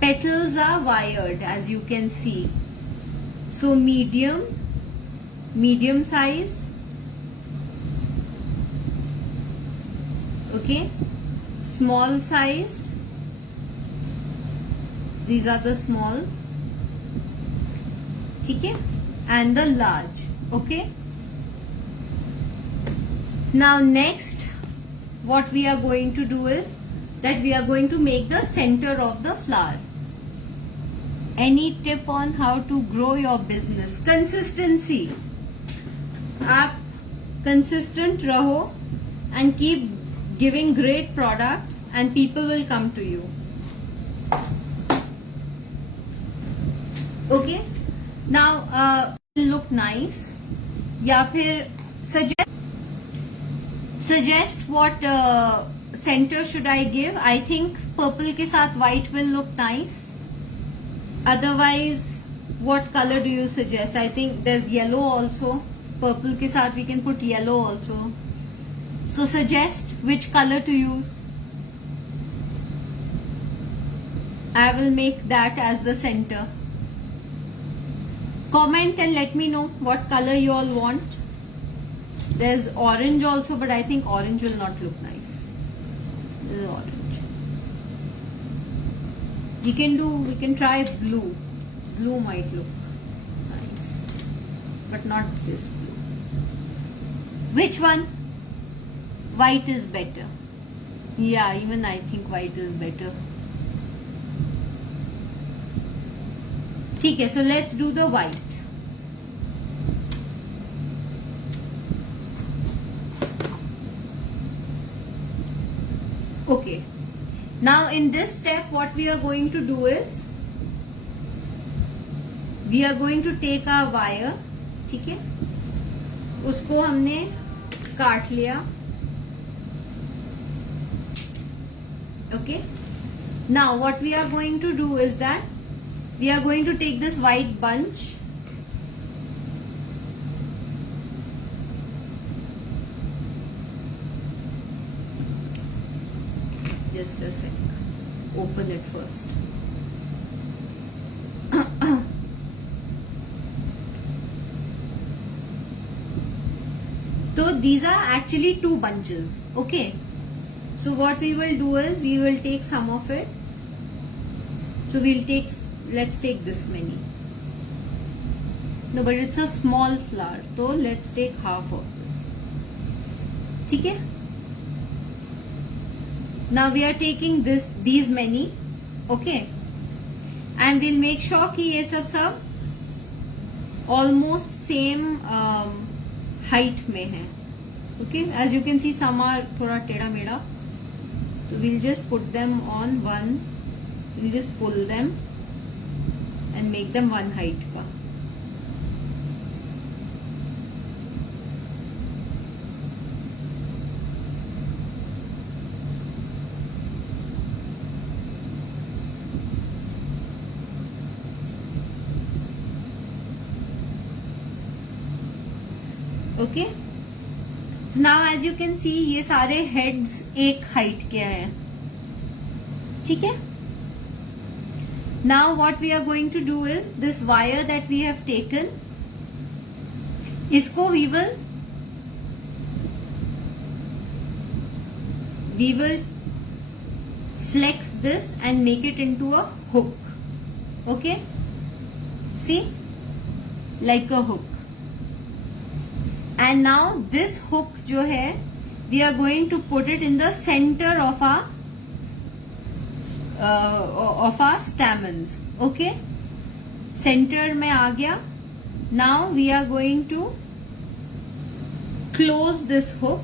petals are wired, as you can see. So medium sized. Okay, small sized. These are the small. ठीक है? And the large. Okay. Now next, what we are going to do is that we are going to make the center of the flower. Any tip on how to grow your business? Consistency. आप consistent रहो and keep giving great product and people will come to you. Okay. Now look nice. या फिर suggest what center should I give? I think purple के साथ white will look nice. Otherwise, what color do you suggest? I think there's yellow also. Purple के साथ we can put yellow also. So suggest which color to use. I will make that as the center. Comment and let me know what color you all want. There's orange also, but I think orange will not look nice. This is orange. We can try blue. Blue might look nice, but not this blue. Which one? White is better. Yeah, even I think white is better. ठीक है, so let's do the white. Okay. Now in this step what we are going to do is we are going to take our wire, ठीक है, उसको हमने काट लिया. Okay. Now what we are going to do is that we are going to take this white bunch just a sec, open it first. So these are actually two bunches. Okay, so what we will do is we will take some of it. So we'll take, let's take this many. No, but it's a small flower, so let's take half of this. ठीक है? Now we are taking these many, okay, and we'll make sure कि ये सब almost same height में है. Okay, as you can see some are थोड़ा टेढ़ा मेढ़ा, so we'll just put them on one. We'll just pull them and make them one height का. Okay. So now as you can see ये सारे heads एक height के हैं. ठीक है? Now what we are going to do is this wire that we have taken, इसको we will flex this and make it into a hook. Okay, see, like a hook. And now this hook जो है we are going to put it in the center of our stamens. Okay, center में आ गया. Now we are going to close this hook.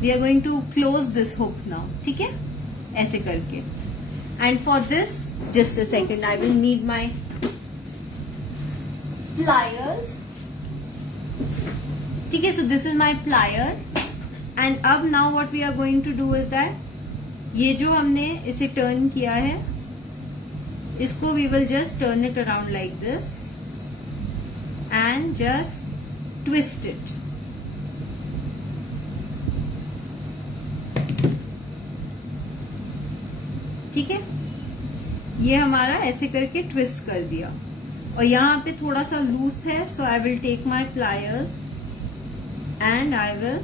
We are going to close this hook now. ठीक है, ऐसे करके. And for this, just a second, I will need my pliers. ठीक है, so this is my plier and अब now what we are going to do is that ये जो हमने इसे टर्न किया है इसको we will just turn it around like this and just twist it. ठीक है, ये हमारा ऐसे करके ट्विस्ट कर दिया और यहाँ पे थोड़ा सा लूज है, so I will take my pliers and I will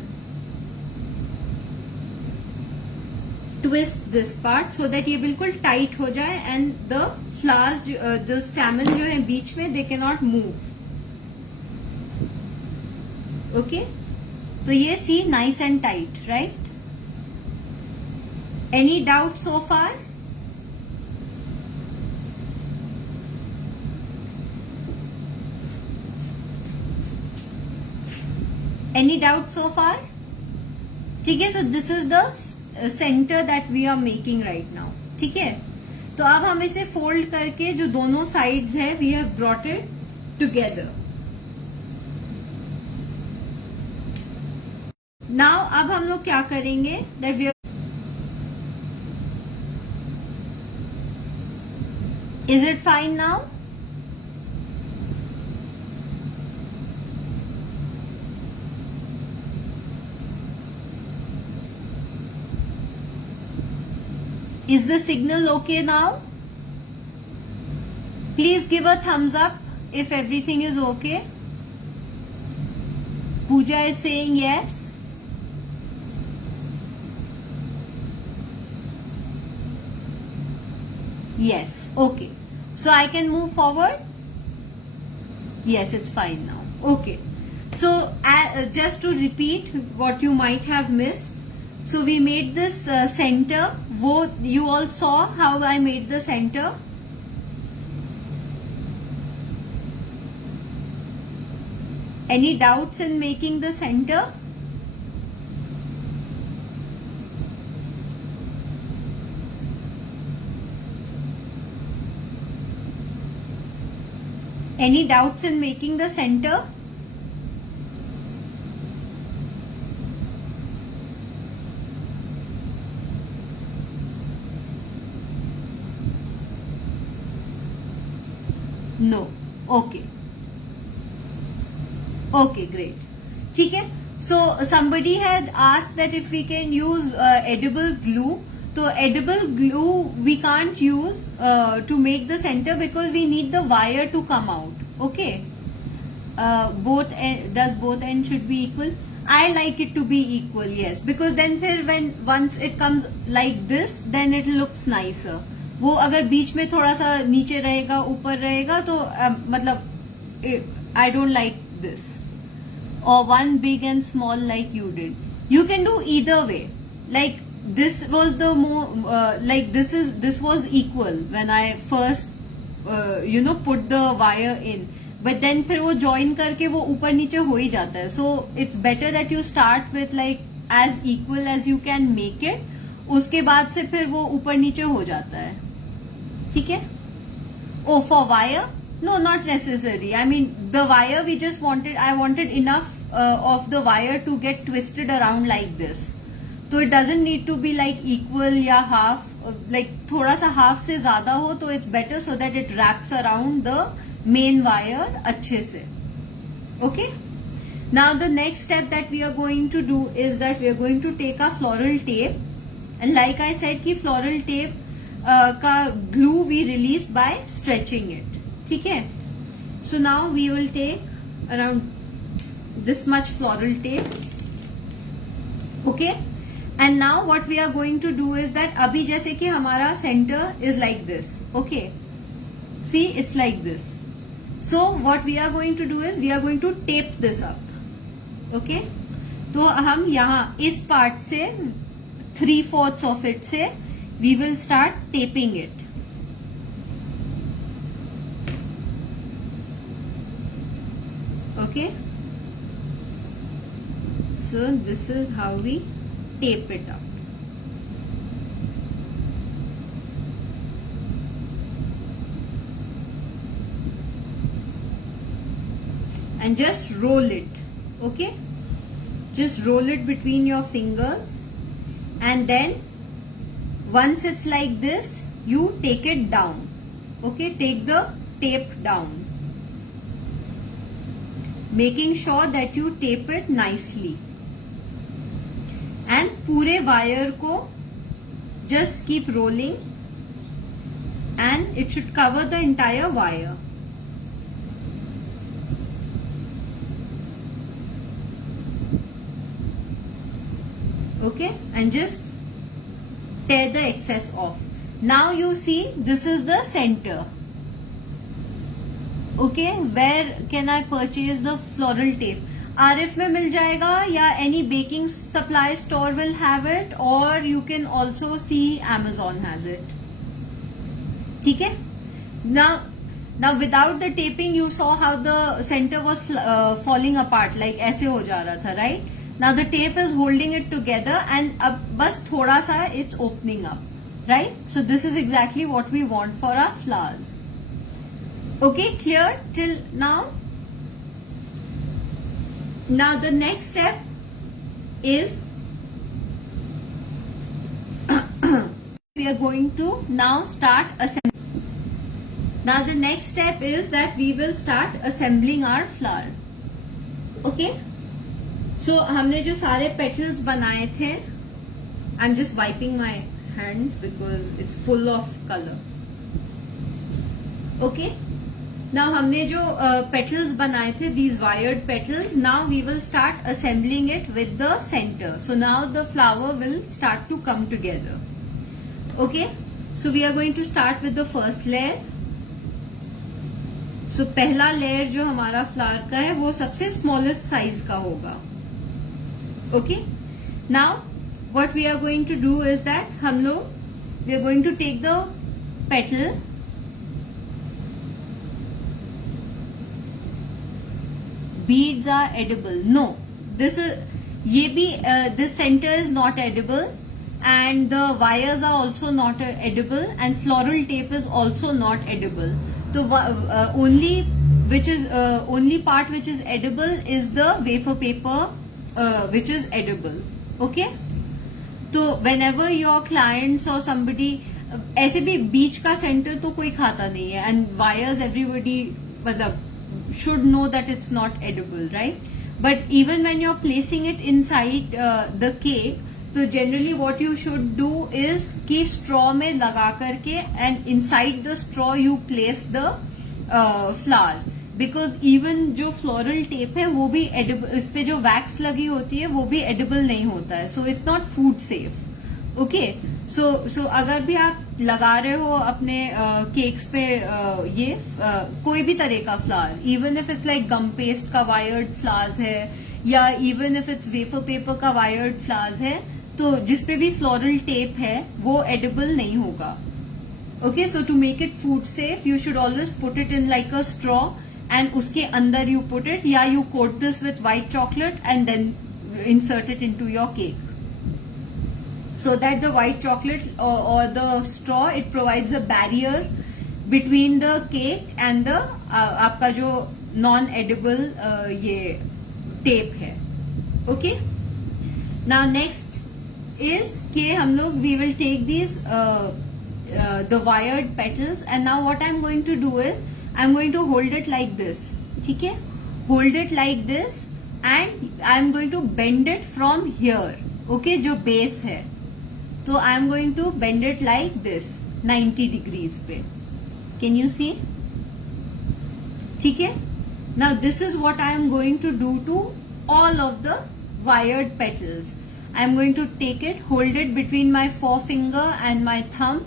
twist this part so that ये बिल्कुल टाइट हो जाए and the flowers, the stamen जो है बीच में, they can not move. Okay, तो ये see nice and tight, right? Any doubt so far? Any doubt so far? ठीक है, so this is the center that we are making right now. ठीक है, तो अब हम इसे फोल्ड करके जो दोनों साइड्स है we have brought it together. Now अब हम लोग क्या करेंगे that we are... Is it fine now? Is the signal okay now? Please give a thumbs up if everything is okay. Pooja is saying yes. Yes, okay. So I can move forward? Yes, it's fine now. Okay. So just to repeat what you might have missed. So we made this center. You all saw how I made the center. Any doubts in making the center? Any doubts in making the center? No. Okay. Okay, great. ठीक है. So somebody had asked that if we can use edible glue. So edible glue we can't use to make the center because we need the wire to come out. Okay. Does both ends should be equal? I like it to be equal, yes, because then when once it comes like this, then it looks nicer. वो अगर बीच में थोड़ा सा नीचे रहेगा ऊपर रहेगा तो मतलब I don't like this. Or one big and small like you did. You can do either way. Like this was the more like this was equal when I first put the wire in. But then फिर वो join करके वो ऊपर नीचे हो ही जाता है. So it's better that you start with like as equal as you can make it. उसके बाद से फिर वो ऊपर नीचे हो जाता है. ठीक है? Oh, for wire? No, not necessary. I mean, the wire we just I wanted enough of the wire to get twisted around like this. So it doesn't need to be like equal या half. Like थोड़ा सा half से ज़्यादा हो तो it's better so that it wraps around the main wire अच्छे से. Okay? Now the next step that we are going to do is that we are going to take a floral tape. And like I said कि floral tape का glue we release by stretching it. ठीक है? So now we will take around this much floral tape. Okay? And now what we are going to do is that अभी जैसे कि हमारा center is like this. Okay? See, it's like this. So what we are going to do is we are going to tape this up. Okay? तो हम यहाँ इस part से 3/4 of it से we will start taping it. Okay? So this is how we tape it up. and just roll it. Okay, just roll it between your fingers, and then once it's like this, you take it down. Okay, take the tape down, making sure that you tape it nicely, and पूरे wire को just keep rolling, and it should cover the entire wire. Okay, and just tear the excess off. Now you see this is the center. Okay, where can I purchase the floral tape? RF में मिल जाएगा, या any baking supply store will have it, or you can also see Amazon has it. ठीक है? Now without the taping you saw how the center was falling apart, like ऐसे हो जा रहा था, right? Now the tape is holding it together, and अब बस थोड़ा सा it's opening up, right? So this is exactly what we want for our flowers. Okay, clear till now? Now the next step is we are going to now start assembling. Now the next step is that we will start assembling our flower. Okay? So हमने जो सारे petals बनाए थे, I'm just wiping my hands because it's full of color. Okay? Now हमने जो petals बनाए थे, these wired petals, now we will start assembling it with the center. So now the flower will start to come together. Okay? So we are going to start with the first layer. So पहला layer जो हमारा flower का है, वो सबसे smallest size का होगा. Okay? Now what we are going to do is that we are going to take the petal, beads are edible. No, this center is not edible, and the wires are also not edible, and floral tape is also not edible. So only part which is edible is the wafer paper, which is edible. Okay? तो whenever your clients or somebody, ऐसे भी बीच का centre तो कोई खाता नहीं है, and wires everybody मतलब should know that it's not edible, right? But even when you're placing it inside the cake, so generally what you should do is कि straw में लगा करके, and inside the straw you place the flower, because even जो floral tape है वो भी edible, इस पे जो wax लगी होती है वो भी edible नहीं होता है, so it's not food safe. Okay, so अगर भी आप लगा रहे हो अपने केक्स पे ये कोई भी तरह का flower, even if it's like gum paste का वायर्ड फ्लावर्स है, या even if it's wafer paper का वायर्ड फ्लावर्स है, तो जिसपे भी फ्लोरल टेप है वो एडिबल नहीं होगा. Okay, so to make it food safe you should always put it in like a straw, and उसके अंदर यू पुट इट, या you coat this with white chocolate and then insert it into your cake, so that the white chocolate or the straw, it provides a barrier between the cake and the आपका जो non edible ये tape है. Okay, now next is कि हम लोग we will take these the wired petals, and now what I'm going to do is I'm going to hold it like this. ठीक है, hold it like this, and I'm going to bend it from here. Okay, जो base है, तो I'm going to bend it like this 90 degrees पे. Can you see? ठीक है. Now this is what I am going to do to all of the wired petals. I am going to take it, hold it between my forefinger and my thumb,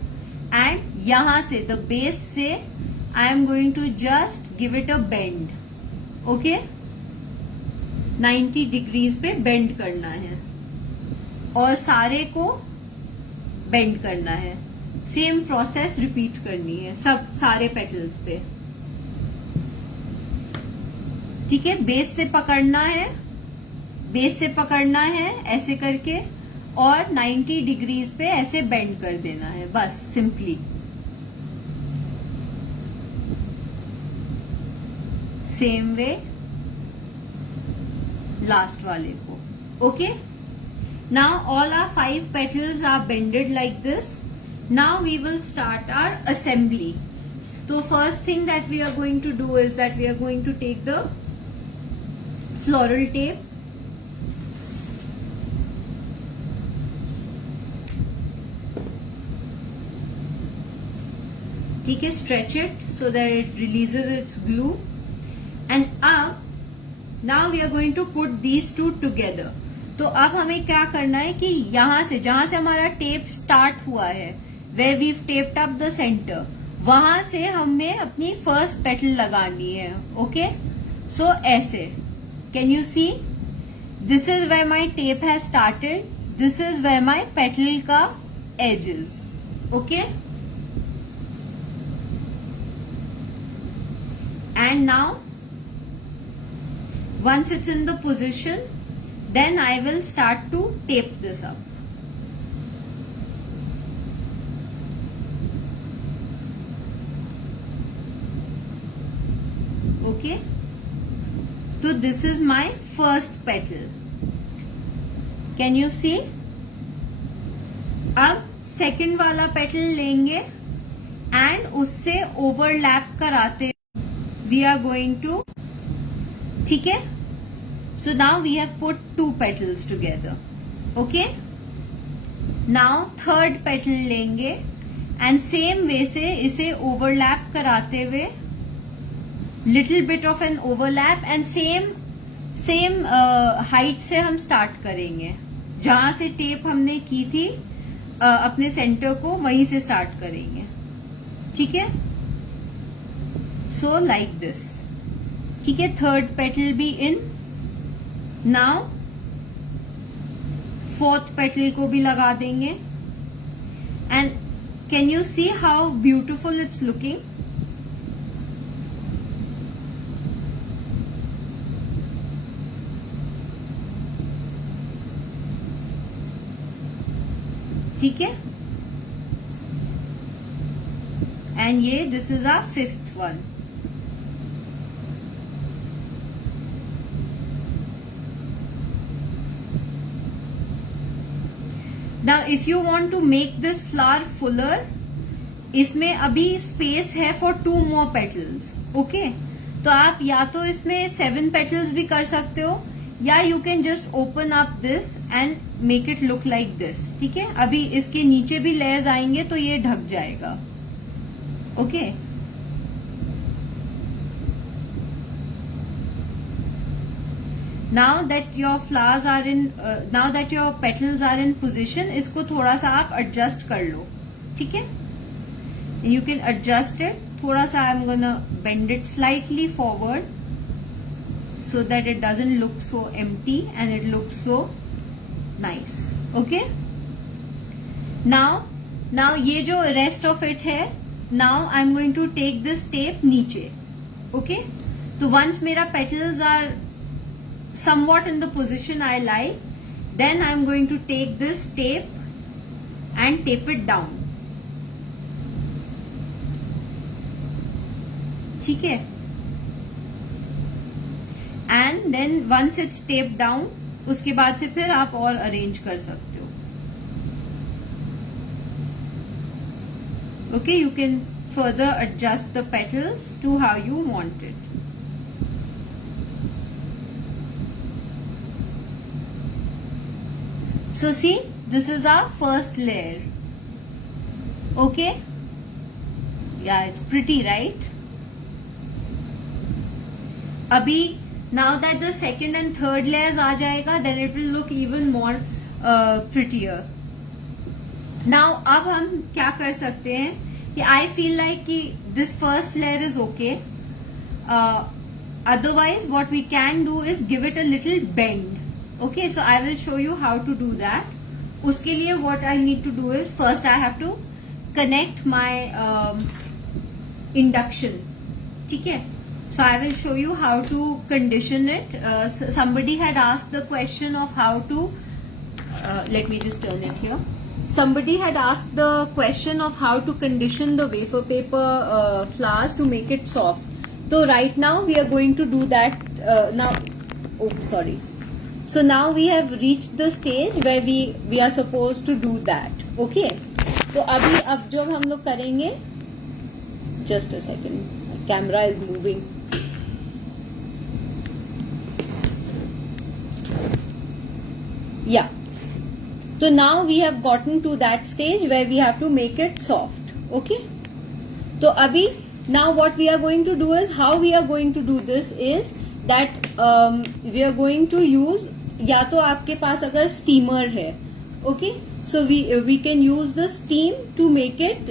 and यहाँ से the base से I am going to just give it a bend. Okay? 90 degrees पे bend करना है और सारे को bend करना है. सेम प्रोसेस रिपीट करनी है सब सारे पेटल्स पे. ठीक है, बेस से पकड़ना है ऐसे करके, और 90 डिग्रीज पे ऐसे बेंड कर देना है, बस सिंपली. सेम वे लास्ट वाले को. Okay, now all are 5 petals are bended like this. Now we will start our assembly. So first thing that we are going to do is that we are going to take the floral tape. ठीक है, stretch it so that it releases its glue. And now we are going to put these two together. तो अब हमें क्या करना है कि यहां से जहां से हमारा टेप स्टार्ट हुआ है, where we've taped up the center, वहां से हमें अपनी फर्स्ट पेटल लगानी है. ओके, सो ऐसे. Can you see? This is where my tape has started, this is where my petal का edge is. Okay, and now once it's in the position, then I will start to tape this up. Okay, so this is my first petal. Can you see? अब second वाला petal लेंगे and उससे overlap कराते we are going to, ठीक है. So now we have put 2 petals together. Okay, now third petal लेंगे and same way से इसे overlap कराते हुए, little bit of an overlap and same height से हम start करेंगे. जहां से टेप हमने की थी अपने सेंटर को, वहीं से स्टार्ट करेंगे. ठीक है, सो लाइक दिस. ठीक है, थर्ड पेटल भी इन. नाउ फोर्थ पेटल को भी लगा देंगे. And can you see how beautiful it's looking? ठीक है, एंड ये this is our fifth one. Now if you want to make this flower fuller, इसमें अभी स्पेस है for 2 more petals. Okay, तो आप या तो इसमें 7 petals भी कर सकते हो, या you can just open up this and make it look like this. ठीक है, अभी इसके नीचे भी लेयर्स आएंगे तो ये ढक जाएगा. Okay, now that your flowers are in now that your petals are in position, इसको थोड़ा सा आप एडजस्ट कर लो. ठीक है, you can adjust it. थोड़ा सा I'm gonna bend it slightly forward so that it doesn't look so empty and it looks so nice. Okay, now ये जो rest of it है, now I'm going to take this tape नीचे. Okay, तो once मेरा petals are somewhat in the position I like, then I'm going to take this tape and tape it down. ठीक है, and then once it's taped down, उसके बाद से फिर आप और अरेंज कर सकते हो. Okay, you can further adjust the petals to how you want it. So see, this is our first layer. Okay, yeah, it's pretty, right? अभी now that the second and third layers आ जाएगा, then it will look even more prettier. Now अब हम क्या कर सकते हैं कि I feel like कि this first layer is okay. Otherwise what we can do is give it a little bend. Okay, so I will show you how to do that. उसके लिए what I need to do is, first I have to connect my induction. ठीक है, so I will show you how to condition it. Somebody had asked the question of how to let me just turn it here. Somebody had asked the question of how to condition the wafer paper flowers to make it soft. So right now we are going to do that now. Oh, sorry. So now we have reached the stage where we are supposed to do that. Okay. तो अभी अब जो हम लोग करेंगे, just a second, camera is moving. Yeah. So now we have gotten to that stage where we have to make it soft. Okay. So abhi, now what we are going to do is, how we are going to do this is that we are going to use, या तो आपके पास अगर steamer है, okay, so we can use the steam to make it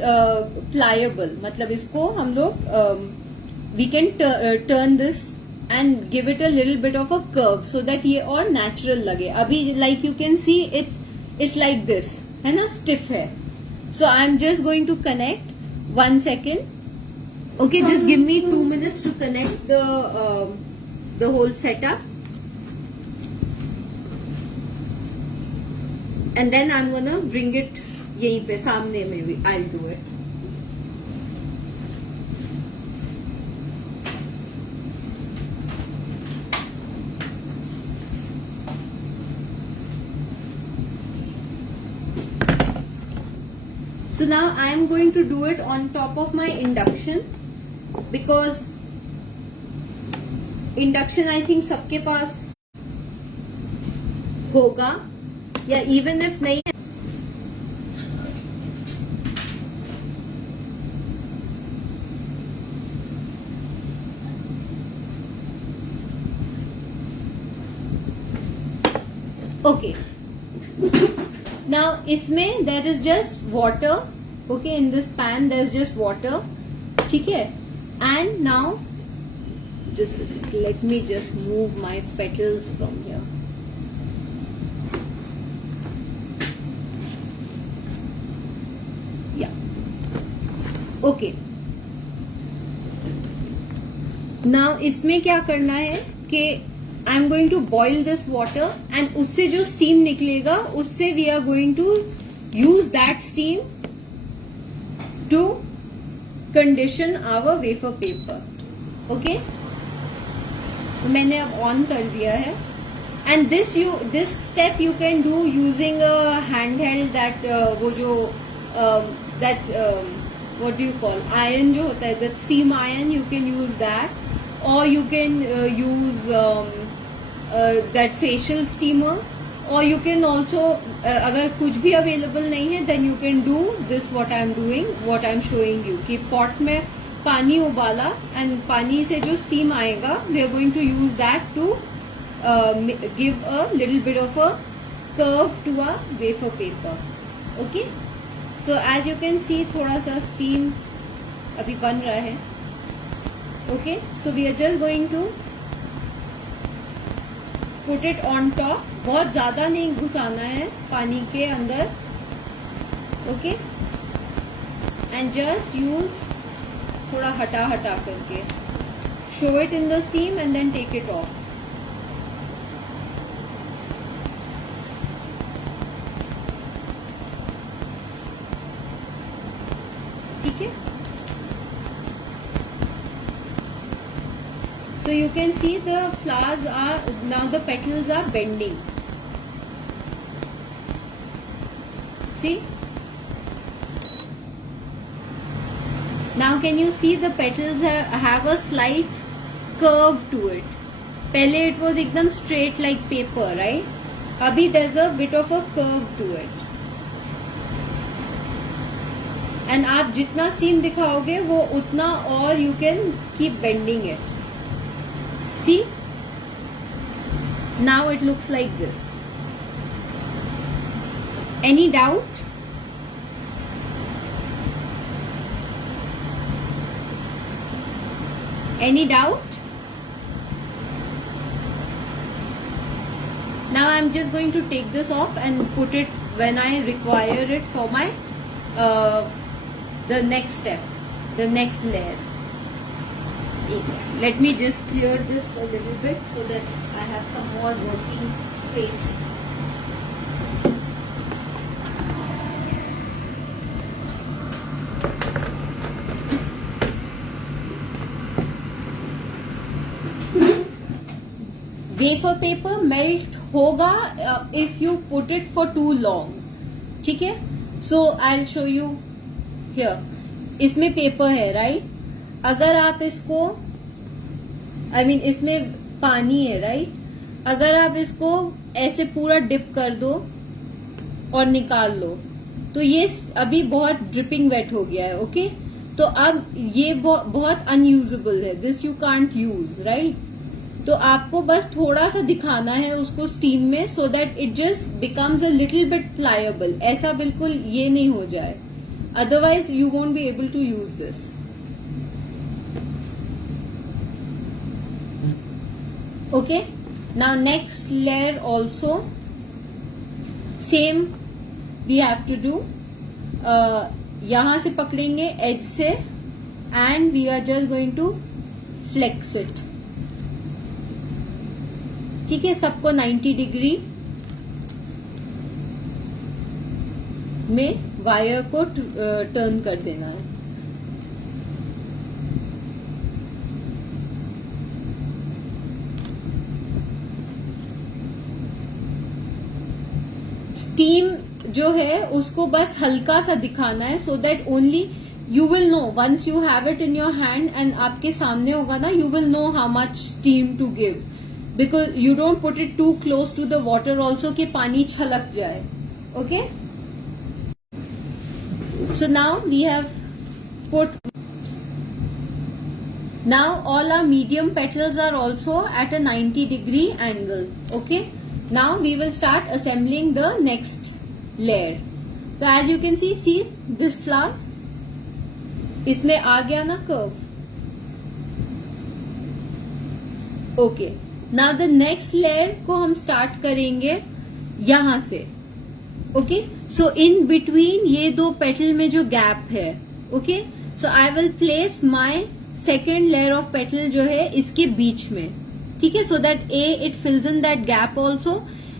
pliable. मतलब इसको हम लोग we can turn this and give it a little bit of a curve so that ये और natural लगे. अभी like you can see it's like this, है ना, stiff है. So I'm just going to connect. 1 second. Okay, just give me 2 minutes to connect the whole setup. And then I'm gonna bring it यहीं पे सामने में भी. I'll do it. So now I am going to do it on top of my induction, because induction I think सबके पास होगा, या even if नहीं है, okay. Now इसमें there is just water, okay, in this pan there is just water, ठीक है. And now just a second, let me just move my petals from here. Yeah, okay. Now इसमें क्या करना है कि I am going to boil this water, and उससे जो steam निकलेगा उससे we are going to use that steam to condition our wafer paper. Okay? तो मैंने अब on कर दिया है. And this step you can do using a handheld that वो जो what do you call, iron जो होता है, that steam iron, you can use that, or you can use that facial steamer, or you can also अगर कुछ भी available नहीं है, then you can do this what I am doing, what I am showing you, कि pot में पानी उबाला, and पानी से जो steam आएगा we are going to use that to give a little bit of a curve to our wafer paper. Okay, so as you can see थोड़ा सा steam अभी बन रहा है. Okay, so we are just going to put it on top. बहुत ज्यादा नहीं घुसाना है पानी के अंदर. Okay, and just use थोड़ा हटा हटा करके show it in the steam and then take it off. ठीक है. So you can see the flowers are, now the petals are bending. See? Now can you see the petals have a slight curve to it. पहले it was एकदम straight like paper, right? अभी there's a bit of a curve to it. And आप जितना steam दिखाओगे वो उतना और you can keep bending it. See? Now it looks like this. Any doubt? Any doubt? Now I'm just going to take this off and put it when I require it for my the next step, the next layer. Let me just clear this a little bit so that I have some more working space. Wafer paper melt होगा if you put it for too long. ठीक है? So I'll show you here. इसमें paper है, right? अगर आप इसको इसमें पानी है, राइट? अगर आप इसको ऐसे पूरा डिप कर दो और निकाल लो तो ये अभी बहुत ड्रिपिंग वेट हो गया है. ओके, तो अब ये बहुत अनयूजेबल है. This you can't use, right? तो आपको बस थोड़ा सा दिखाना है उसको स्टीम में, so that it just becomes a little bit pliable. ऐसा बिल्कुल ये नहीं हो जाए, otherwise you won't be able to use this. Okay, now next layer also same we have to do. यहां से पकड़ेंगे edge से and we are just going to flex it. ठीक है, सबको 90 डिग्री में वायर को टर्न कर देना है. स्टीम जो है उसको बस हल्का सा दिखाना है, so that only you will know once you have it in your hand and आपके सामने होगा ना, you will know how much steam to give, because you don't put it too close to the water also कि पानी छलक जाए. Okay, so now we have put, now all our medium petals are also at a 90 degree angle. Okay, now we will start assembling the next layer. So as you can see this flower, इसमें आ गया ना curve. Okay, now the next layer को हम start करेंगे यहां से. Okay, so in between ये दो petal में जो gap है, okay, so I will place my second layer of petal जो है इसके बीच में. ठीक है, so that it fills in that gap also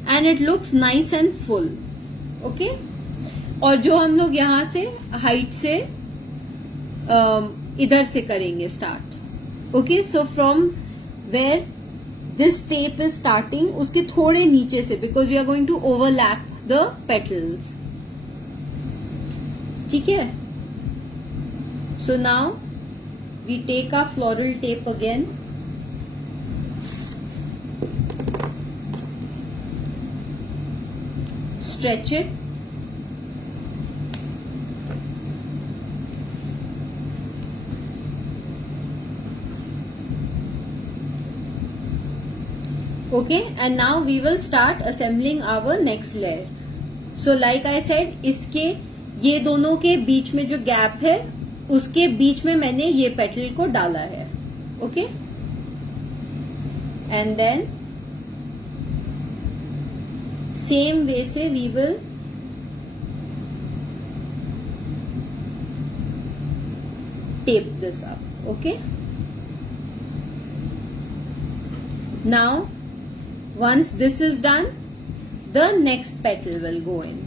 and it looks nice and full. Okay, और जो हम लोग यहां से हाइट से इधर से करेंगे start. Okay, so from where this tape is starting उसके थोड़े नीचे से, because we are going to overlap the petals. ठीक है, so now we take our floral tape again, stretch it, okay, and now we will start assembling our next layer. So like I said, इसके ये दोनों के बीच में जो gap है उसके बीच में मैंने ये पेटल को डाला है. Okay, and then same way से we will tape this up. Okay, now once this is done the next petal will go in.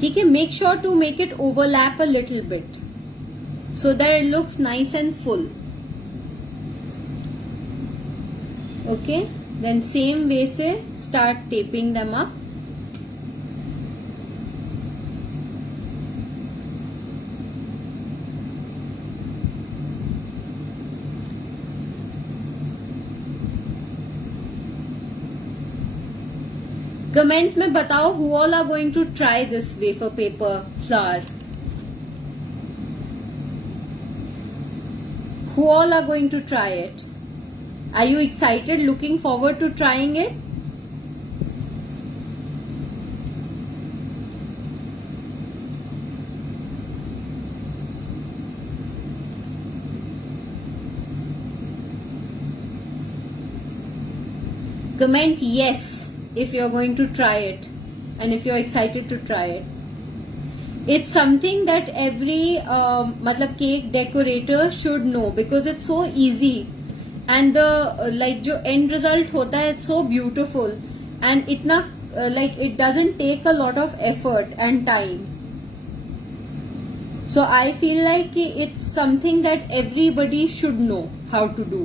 ठीक है, make sure to make it overlap a little bit so that it looks nice and full. Okay, then same way से start taping them up. Comments में बताओ who all are going to try this wafer paper flower. Who all are going to try it? Are you excited, looking forward to trying it? Comment yes if you're going to try it and if you're excited to try it. It's something that every matlab cake decorator should know because it's so easy and the like jo end result hota hai it's so beautiful and itna like it doesn't take a lot of effort and time. So I feel like it's something that everybody should know how to do.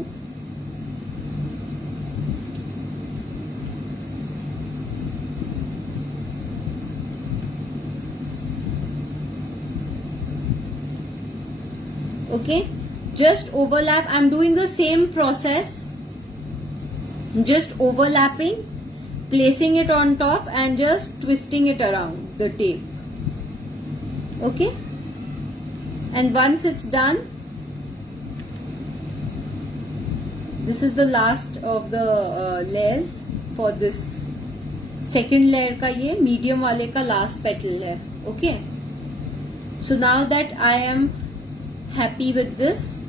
Okay, just overlap. I'm doing the same process, just overlapping, placing it on top and just twisting it around the tape. Okay, and once it's done, this is the last of the layers for this second layer का ये medium वाले का last petal है. Okay, so now that I am happy with this,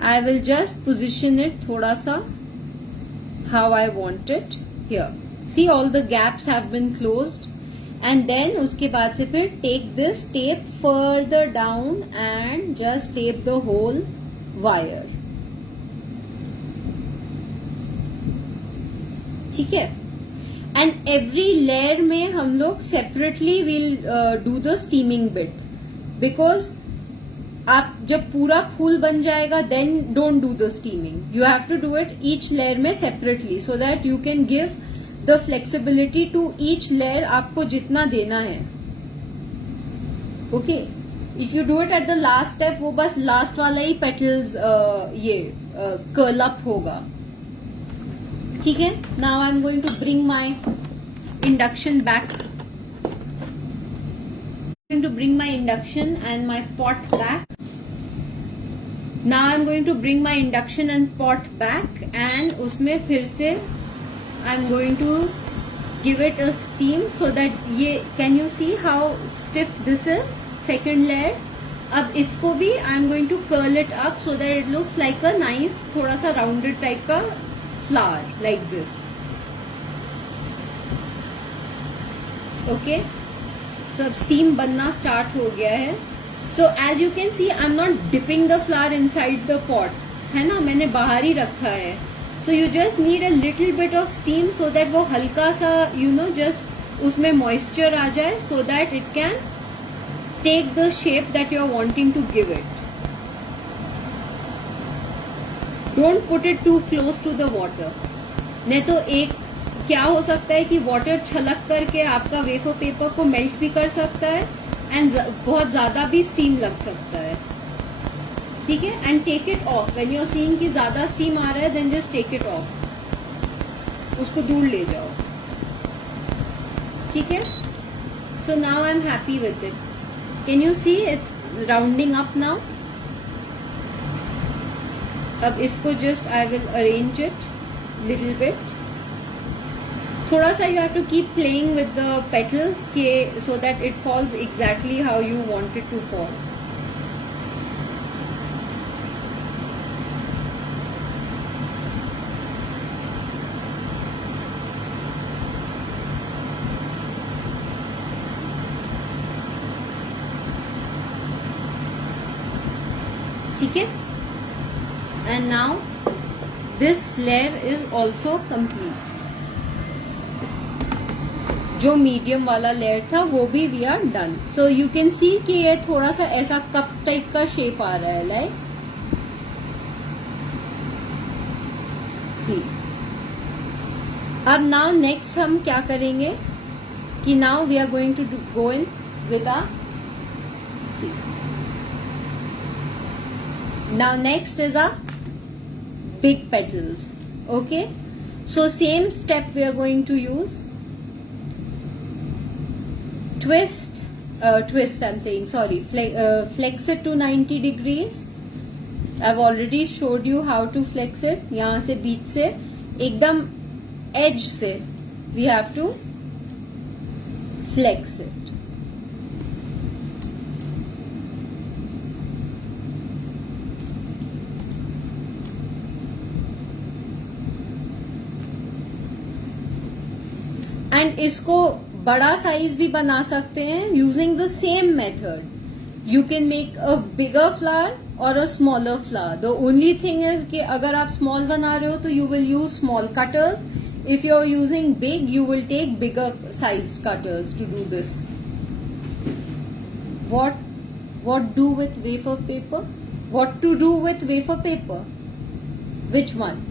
I will just position it थोड़ा सा how I want it here. See, all the gaps have been closed, and then उसके बाद से फिर take this tape further down and just tape the whole wire. ठीक है, and every layer में हम लोग separately will do the steaming bit, because आप जब पूरा फूल बन जाएगा then don't do the steaming. You have to do it each layer में separately so that you can give the flexibility to each layer आपको जितना देना है. Okay, if you do it at the last step, वो बस last वाला ही petals ये curl up होगा. ठीक है, now I'm going to bring my induction back. I'm going to bring my induction and my pot back. Now I'm going to bring my induction and pot back, and उसमें फिर से I'm going to give it a steam so that ये can you see how stiff this is? Second layer. अब इसको भी I'm going to curl it up so that it looks like a nice थोड़ा सा rounded type का flower like this. Okay, so अब steam बनना start हो गया है. So as you can see, I'm not dipping the flower inside the pot, है ना, मैंने बाहर ही रखा है. So you just need a little bit of steam so that वो हल्का सा just उसमें moisture आ जाए so that it can take the shape that you are wanting to give it. Don't put it too close to the water. नहीं तो एक क्या हो सकता है कि वाटर छलक करके आपका वेफर पेपर को मेल्ट भी कर सकता है एंड बहुत ज्यादा भी स्टीम लग सकता है. ठीक है, and take it off when you are seeing कि ज्यादा स्टीम आ रहा है, then just take it off, उसको दूर ले जाओ. ठीक है, so now I am happy with it. Can you see it's rounding up now. अब इसको just I will arrange it little bit. थोड़ा सा you have to keep playing with the petals के so that it falls exactly how you want it to fall. ठीक है, and now this layer is also complete. जो medium वाला layer था वो भी we are done. So you can see कि ये थोड़ा सा ऐसा कप टाइप का शेप आ रहा है, लाइक सी. अब नाउ नेक्स्ट हम क्या करेंगे कि now we are going to go in with a C. Now next is a big petals. Okay, so same step we are going to use. Twist, I'm saying, sorry, flex it to 90 degrees. I've already showed you how to flex it. यहाँ से बीच से एकदम edge से we have to flex it. And इसको बड़ा size भी बना सकते हैं using the same method. You can make a bigger flower or a smaller flower. The only thing is कि अगर आप स्मॉल बना रहे हो तो you will use small cutters. If you are using big you will take bigger size cutters to do this. what do with wafer paper? What to do with wafer paper? Which one?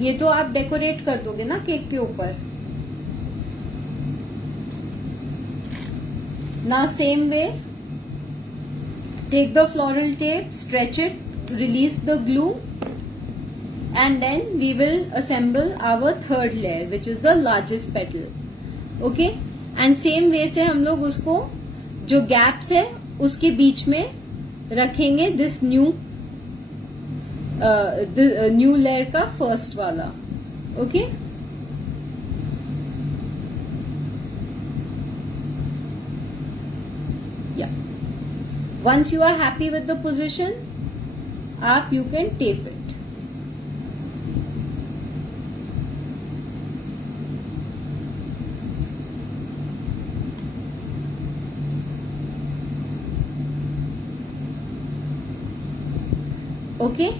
ये तो आप decorate कर दोगे ना cake के ऊपर. Now same way, take the floral tape, stretch it, release the glue, and then we will assemble our third layer, which is the largest petal. Okay, and same way से हम लोग उसको जो gaps है उसके बीच में रखेंगे this new new layer का first वाला. Okay. Yeah. Once you are happy with the position, you can tape it. Okay.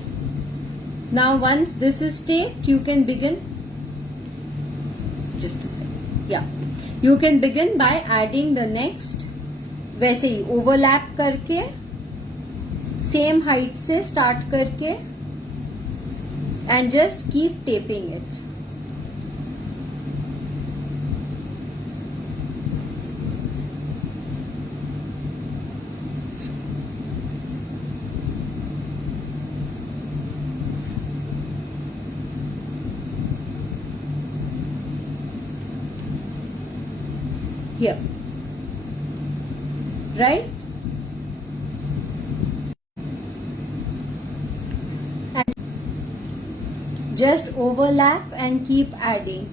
Now once this is taped, you can begin. Just a second. Yeah. You can begin by adding the next. वैसे ही overlap करके same height से start करके and just keep tapping it. Here. Right? And just overlap and keep adding.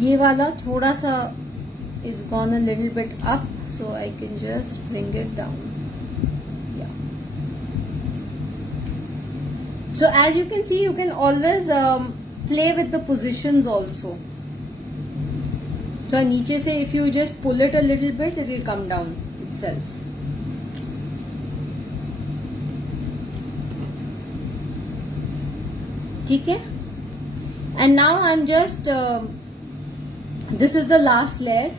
ये वाला थोड़ा सा is gone a little bit up, so I can just bring it down. Yeah. So as you can see, you can always play with the positions also. So नीचे से if you just pull it a little bit, it will come down itself. ठीक है? And now I'm just this is the last layer.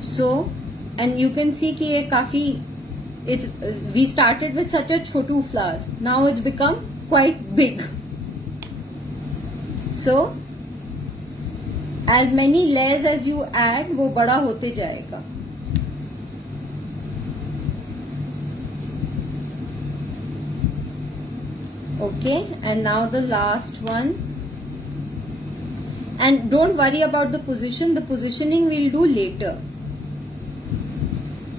So, and you can see कि ये काफी we started with such a Chhotu flower. Now it's become quite big. So, as many layers as you add, वो बड़ा होते जाएगा. Okay, and now the last one. And don't worry about the position. The positioning we'll do later.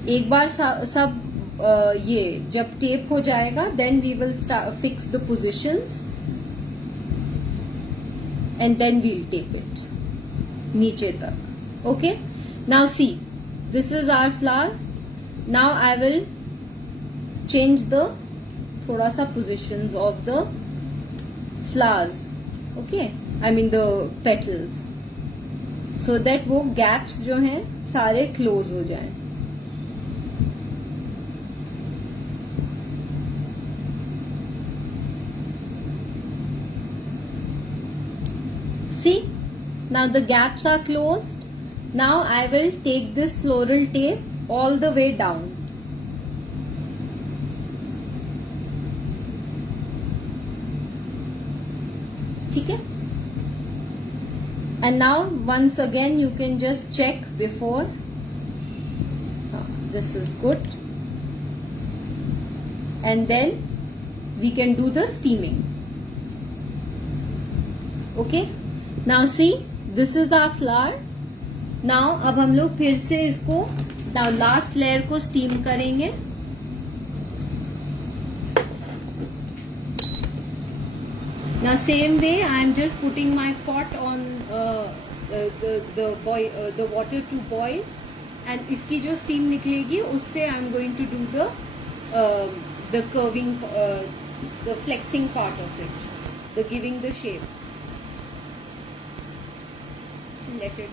एक बार सब ये जब tape हो जाएगा, then we will fix the positions, and then we'll tape it नीचे तक. Okay. Now see, this is our flower. Now I will change the थोड़ा सा positions of the flowers. Okay, I mean the petals, so that वो gaps जो हैं सारे close हो जाएं. See, now the gaps are closed. Now I will take this floral tape all the way down. ठीक है? And now once again you can just check before. This is good. And then we can do the steaming. Okay? Now see, this is our flower. Now अब हम लोग फिर से इसको now last layer को steam करेंगे. Now same way I am just putting my pot on the water to boil, and इसकी जो steam निकलेगी उससे I am going to do the curving, the flexing part of it, the giving the shape. let it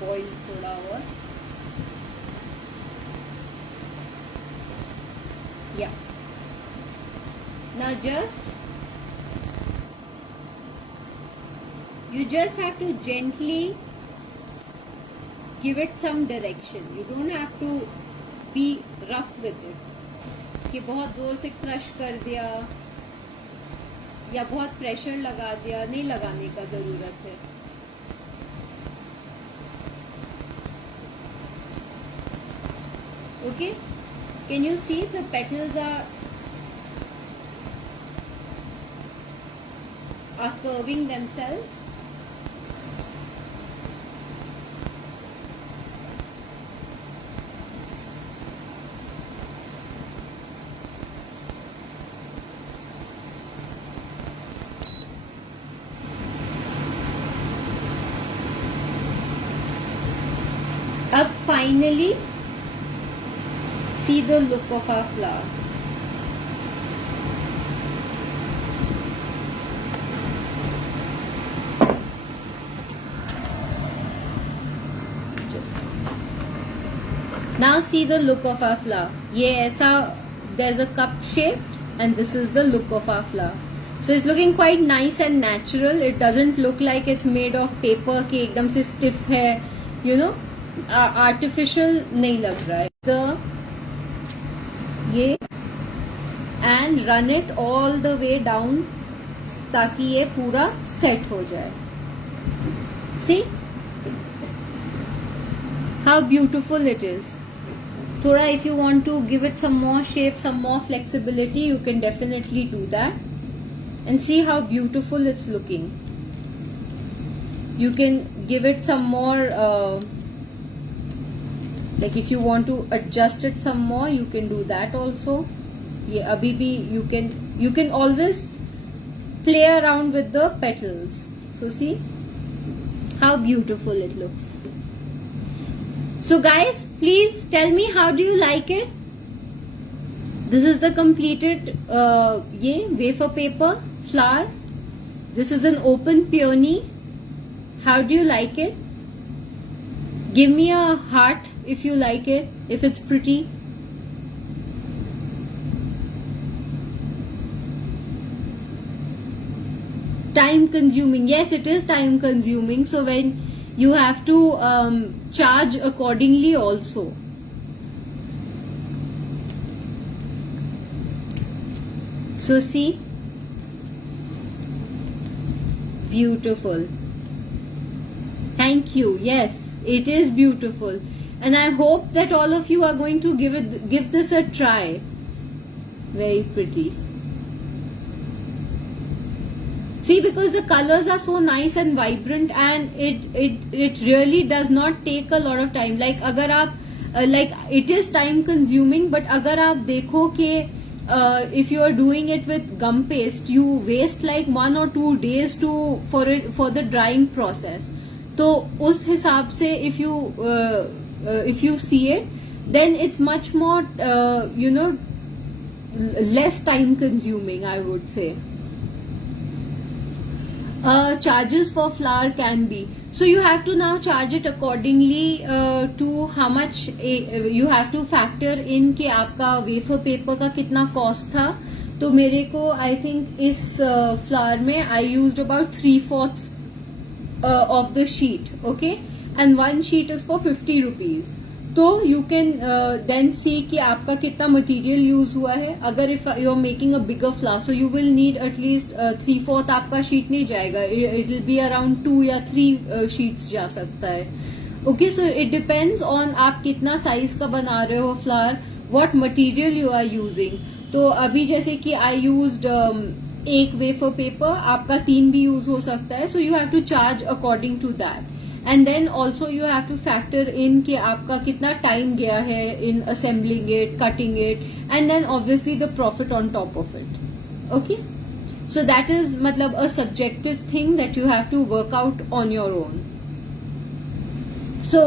boil थोड़ा और. Yeah. Now you just have to gently give it some direction. You don't have to be rough with it. कि बहुत जोर से crush कर दिया या बहुत प्रेशर लगा दिया, नहीं लगाने का जरूरत है. Okay, can you see the petals are curving themselves? Up finally, see the look of our flower. Now see the look of our flower. ये ऐसा, there's a cup shape and this is the look of our flower. So it's looking quite nice and natural. It doesn't look like it's made of paper कि एकदम से stiff है, you know, artificial नहीं लग रहा है. ये and run it all the way down ताकि ये पूरा set हो जाए. See how beautiful it is. थोड़ा if you want to give it some more shape, some more flexibility, you can definitely do that. And see how beautiful it's looking. You can give it some more, like if you want to adjust it some more, you can do that also. ये अभी भी you can always play around with the petals. So see how beautiful it looks. So guys, please tell me, how do you like it? This is the completed ये wafer paper flower. This is an open peony. How do you like it? Give me a heart if you like it, if it's pretty. Time consuming. Yes, it is time consuming. So when you have to charge accordingly also. So see, beautiful. Thank you. Yes, it is beautiful, and I hope that all of you are going to give this a try. Very pretty. See, because the colors are so nice and vibrant, and it really does not take a lot of time. Like अगर आप like it is time consuming, but अगर आप देखो कि if you are doing it with gum paste, you waste like 1 or 2 days for the drying process. तो उस हिसाब से if you see it, then it's much more less time consuming, I would say. Charges for flower can be, so you have to now charge it accordingly to how much you have to factor in कि आपका wafer paper का कितना cost था. तो मेरे को I think इस flower में I used about 3/4 of the sheet, okay, and one sheet is for 50 rupees. तो you can then see कि आपका कितना material use हुआ है. अगर if you are making a bigger flower, so you will need at least 3/4 आपका sheet नहीं जाएगा. It will be around 2 या 3 sheets जा सकता है. Okay, so it depends on आप कितना size का बना रहे हो flower, what material you are using. तो अभी जैसे कि I used एक wafer paper, आपका 3 भी use हो सकता है. So you have to charge according to that. And then also you have to factor in कि आपका कितना time गया है in assembling it, cutting it, and then obviously the profit on top of it. Okay, so that is मतलब a subjective thing that you have to work out on your own. So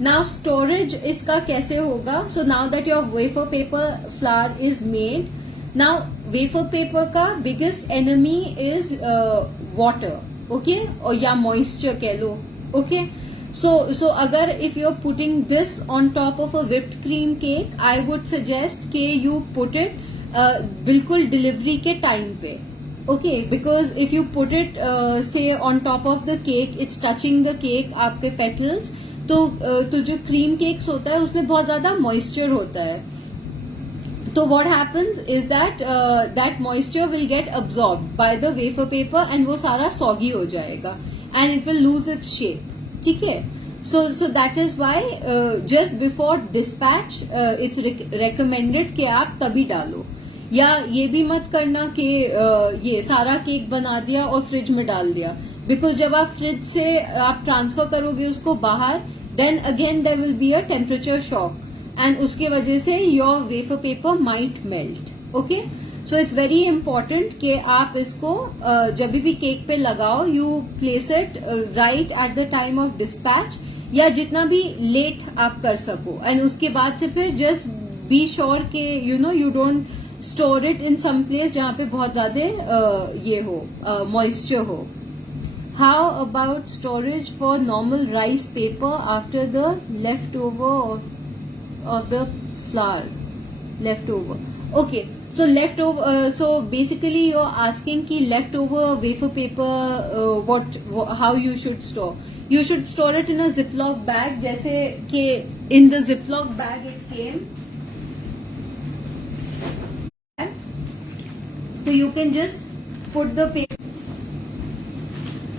now storage इसका कैसे होगा? So now that your wafer paper flower is made, now wafer paper का biggest enemy is water, okay, or या moisture कह लो. Okay, so अगर if you're putting this on top of a whipped cream cake, I would suggest कि you put it बिल्कुल delivery के time पे. Okay, because if you put it say on top of the cake, it's touching the cake, आपके petals, तो जो cream cakes होता है उसमें बहुत ज्यादा moisture होता है. So what happens is that that moisture will get absorbed by the wafer paper and वो सारा soggy हो जाएगा and it will lose its shape. ठीक है. So that is why just before dispatch it's recommended कि आप तभी डालो. या ये भी मत करना कि ये सारा केक बना दिया और फ्रिज में डाल दिया, बिकॉज जब आप फ्रिज से आप ट्रांसफर करोगे उसको बाहर, then again there will be a temperature shock and उसके वजह से your wafer paper might melt. Okay, so it's very important कि आप इसको जब भी केक पे लगाओ, you place it right at the time of dispatch या जितना भी लेट आप कर सको, एंड उसके बाद से फिर जस्ट बी श्योर के you don't store it in some place जहां पे बहुत ज्यादा ये हो मॉइस्चर हो. How about storage for normal rice paper after the left over of the flour leftover? Okay, so leftover, so basically you're asking ki leftover wafer paper how you should store. You should store it in a ziploc bag, jaise ki in the ziploc bag it came, so you can just put the paper.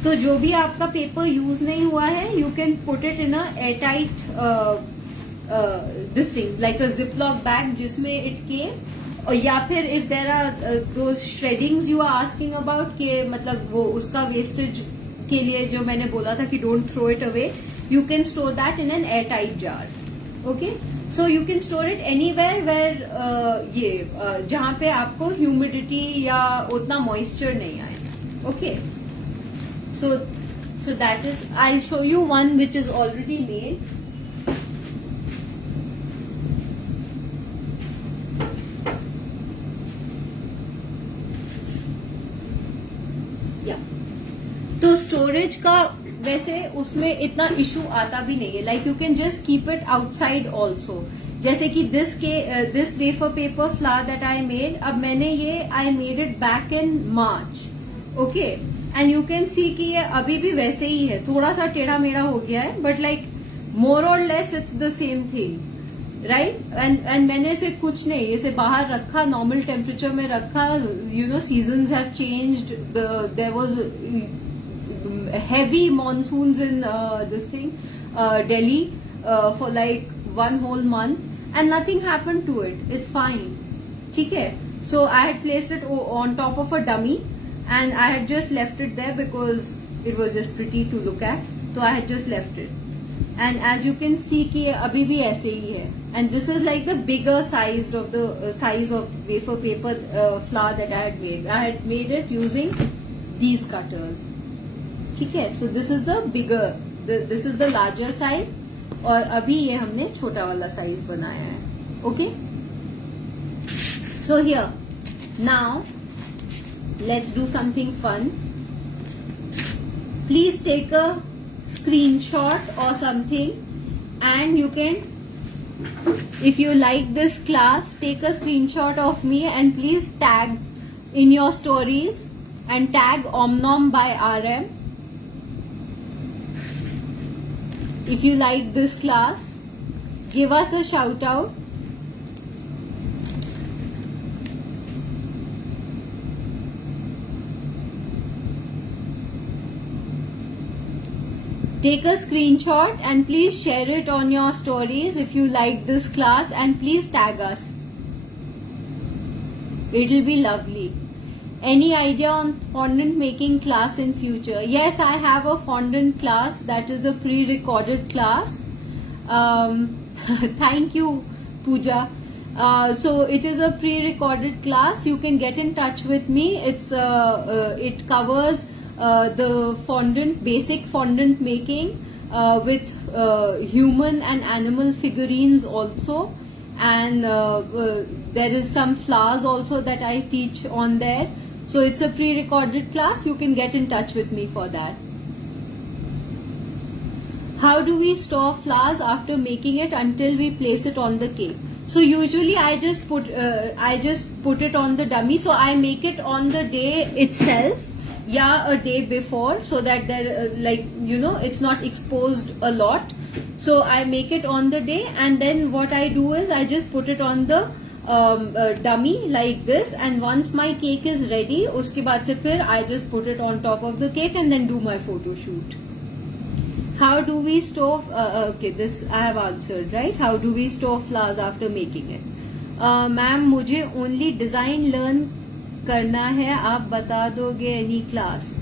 तो जो भी आपका paper use नहीं हुआ है, you can put it in a airtight this thing like a ziploc bag जिसमें it came, और या फिर if there are those shreddings you are asking about के मतलब वो उसका wastage के लिए जो मैंने बोला था कि don't throw it away, you can store that in an airtight jar. Okay, so you can store it anywhere where ये जहाँ पे आपको humidity या उतना moisture नहीं आए. Okay, so that is, I'll show you one which is already made. तो storage का वैसे उसमें इतना इशू आता भी नहीं है, like you can just keep it outside also. जैसे कि this wafer paper flower that I made, अब मैंने ये I made it back in March. Okay, and you can see कि ये अभी भी वैसे ही है, थोड़ा सा टेढ़ा मेढ़ा हो गया है, बट लाइक मोर और less it's the same thing, right. And मैंने इसे कुछ नहीं, इसे बाहर रखा, नॉर्मल टेम्परेचर में रखा. Seasons have changed, there was heavy monsoons in this thing Delhi for like one whole month and nothing happened to it. It's fine. ठीक है. So I had placed it on top of a dummy and I had just left it there because it was just pretty to look at. So I had just left it. And as you can see कि अभी भी ऐसे ही है. And this is like the bigger size of the size of wafer paper flower that I had made. I had made it using these cutters. ठीक है. So this is the bigger, this is the larger size, और अभी ये हमने छोटा वाला size बनाया है. Okay, so here now let's do something fun. Please take a screenshot or something and you can, if you like this class, take a screenshot of me and please tag in your stories and tag Omnom by RM. If you like this class, give us a shout out. Take a screenshot and please share it on your stories if you like this class, and please tag us. It will be lovely. Any idea on fondant making class in future? Yes, I have a fondant class that is a pre-recorded class. Thank you, Pooja. So it is a pre-recorded class. You can get in touch with me. It covers the fondant, basic fondant making with human and animal figurines also. And there is some flowers also that I teach on there. So it's a pre-recorded class. You can get in touch with me for that. How do we store flowers after making it until we place it on the cake? So usually I just put it on the dummy. So I make it on the day itself, yeah, a day before, so that there it's not exposed a lot. So I make it on the day, and then what I do is I just put it on the dummy like this, and once my cake is ready, उसके बाद से फिर I just put it on top of the cake and then do my photo shoot. How do we store? Okay, this I have answered, right? How do we store flowers after making it? Ma'am, मुझे only design learn करना है, आप बता दोगे any class?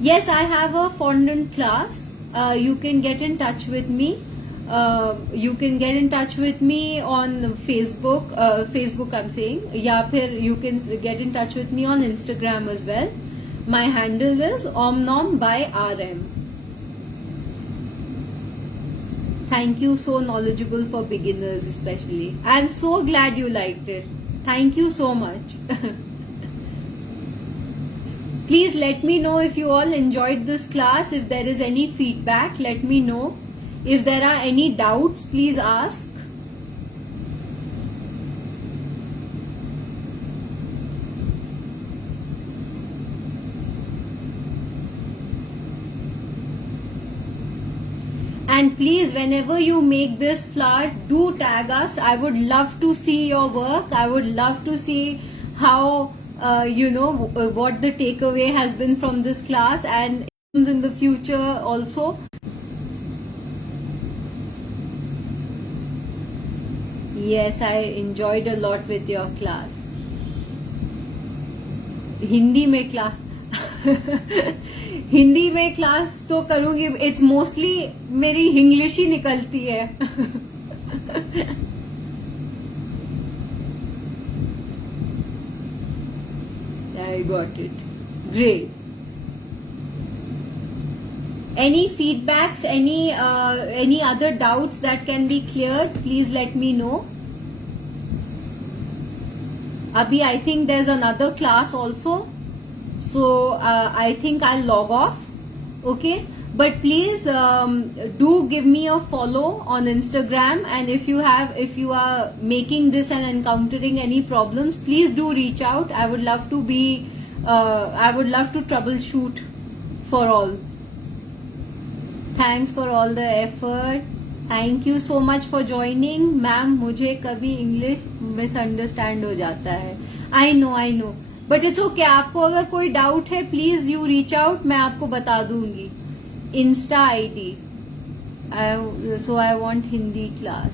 Yes, I have a fondant class. You can get in touch with me. You can get in touch with me on Facebook. Facebook, I'm saying. या फिर you can get in touch with me on Instagram as well. My handle is omnom by RM. Thank you, so knowledgeable for beginners especially. I'm so glad you liked it. Thank you so much. Please let me know if you all enjoyed this class. If there is any feedback, let me know. If there are any doubts, please ask. And please, whenever you make this flower, do tag us. I would love to see your work. I would love to see how, what the takeaway has been from this class, and in the future also. Yes, I enjoyed a lot with your class. Hindi में class Hindi में class तो करूंगी. It's mostly मेरी English ही निकलती है. I got it. Great. Any feedbacks, any other doubts that can be cleared, please let me know. Abhi, I think there's another class also. So I think I'll log off. Okay. But please do give me a follow on Instagram, and if you are making this and encountering any problems, please do reach out. I would love to troubleshoot for all. Thanks for all the effort. Thank you so much for joining. Ma'am, मुझे कभी English misunderstand हो जाता है. I know. But it's okay. आपको अगर कोई doubt है, please you reach out. मैं आपको बता दूंगी. Insta ID. So I want Hindi class.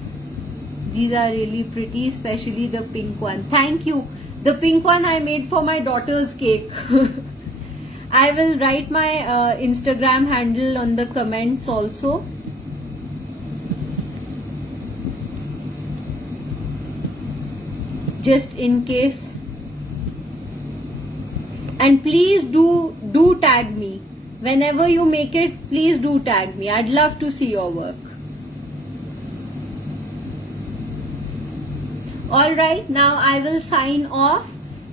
These are really pretty, especially the pink one. Thank you. The pink one I made for my daughter's cake. I will write my Instagram handle on the comments also. Just in case. And please do tag me. Whenever you make it, please do tag me. I'd love to see your work. Alright, now I will sign off.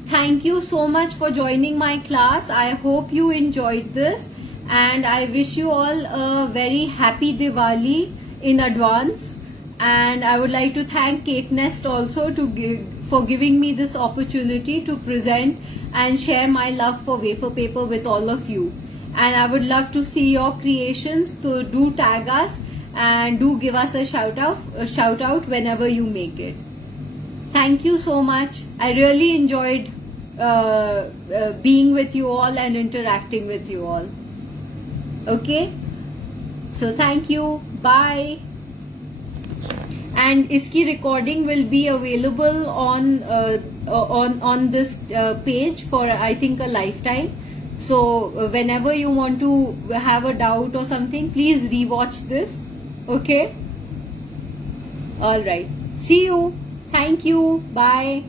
Thank you so much for joining my class. I hope you enjoyed this, and I wish you all a very happy Diwali in advance. And I would like to thank Cake Nest also for giving me this opportunity to present and share my love for wafer paper with all of you. And I would love to see your creations, so do tag us and do give us a shout out whenever you make it. Thank you so much. I really enjoyed being with you all and interacting with you all. Okay? So thank you. Bye. And iski recording will be available on this page for I think a lifetime. So whenever you want to have a doubt or something, please rewatch this. Okay? Alright. See you. Thank you. Bye.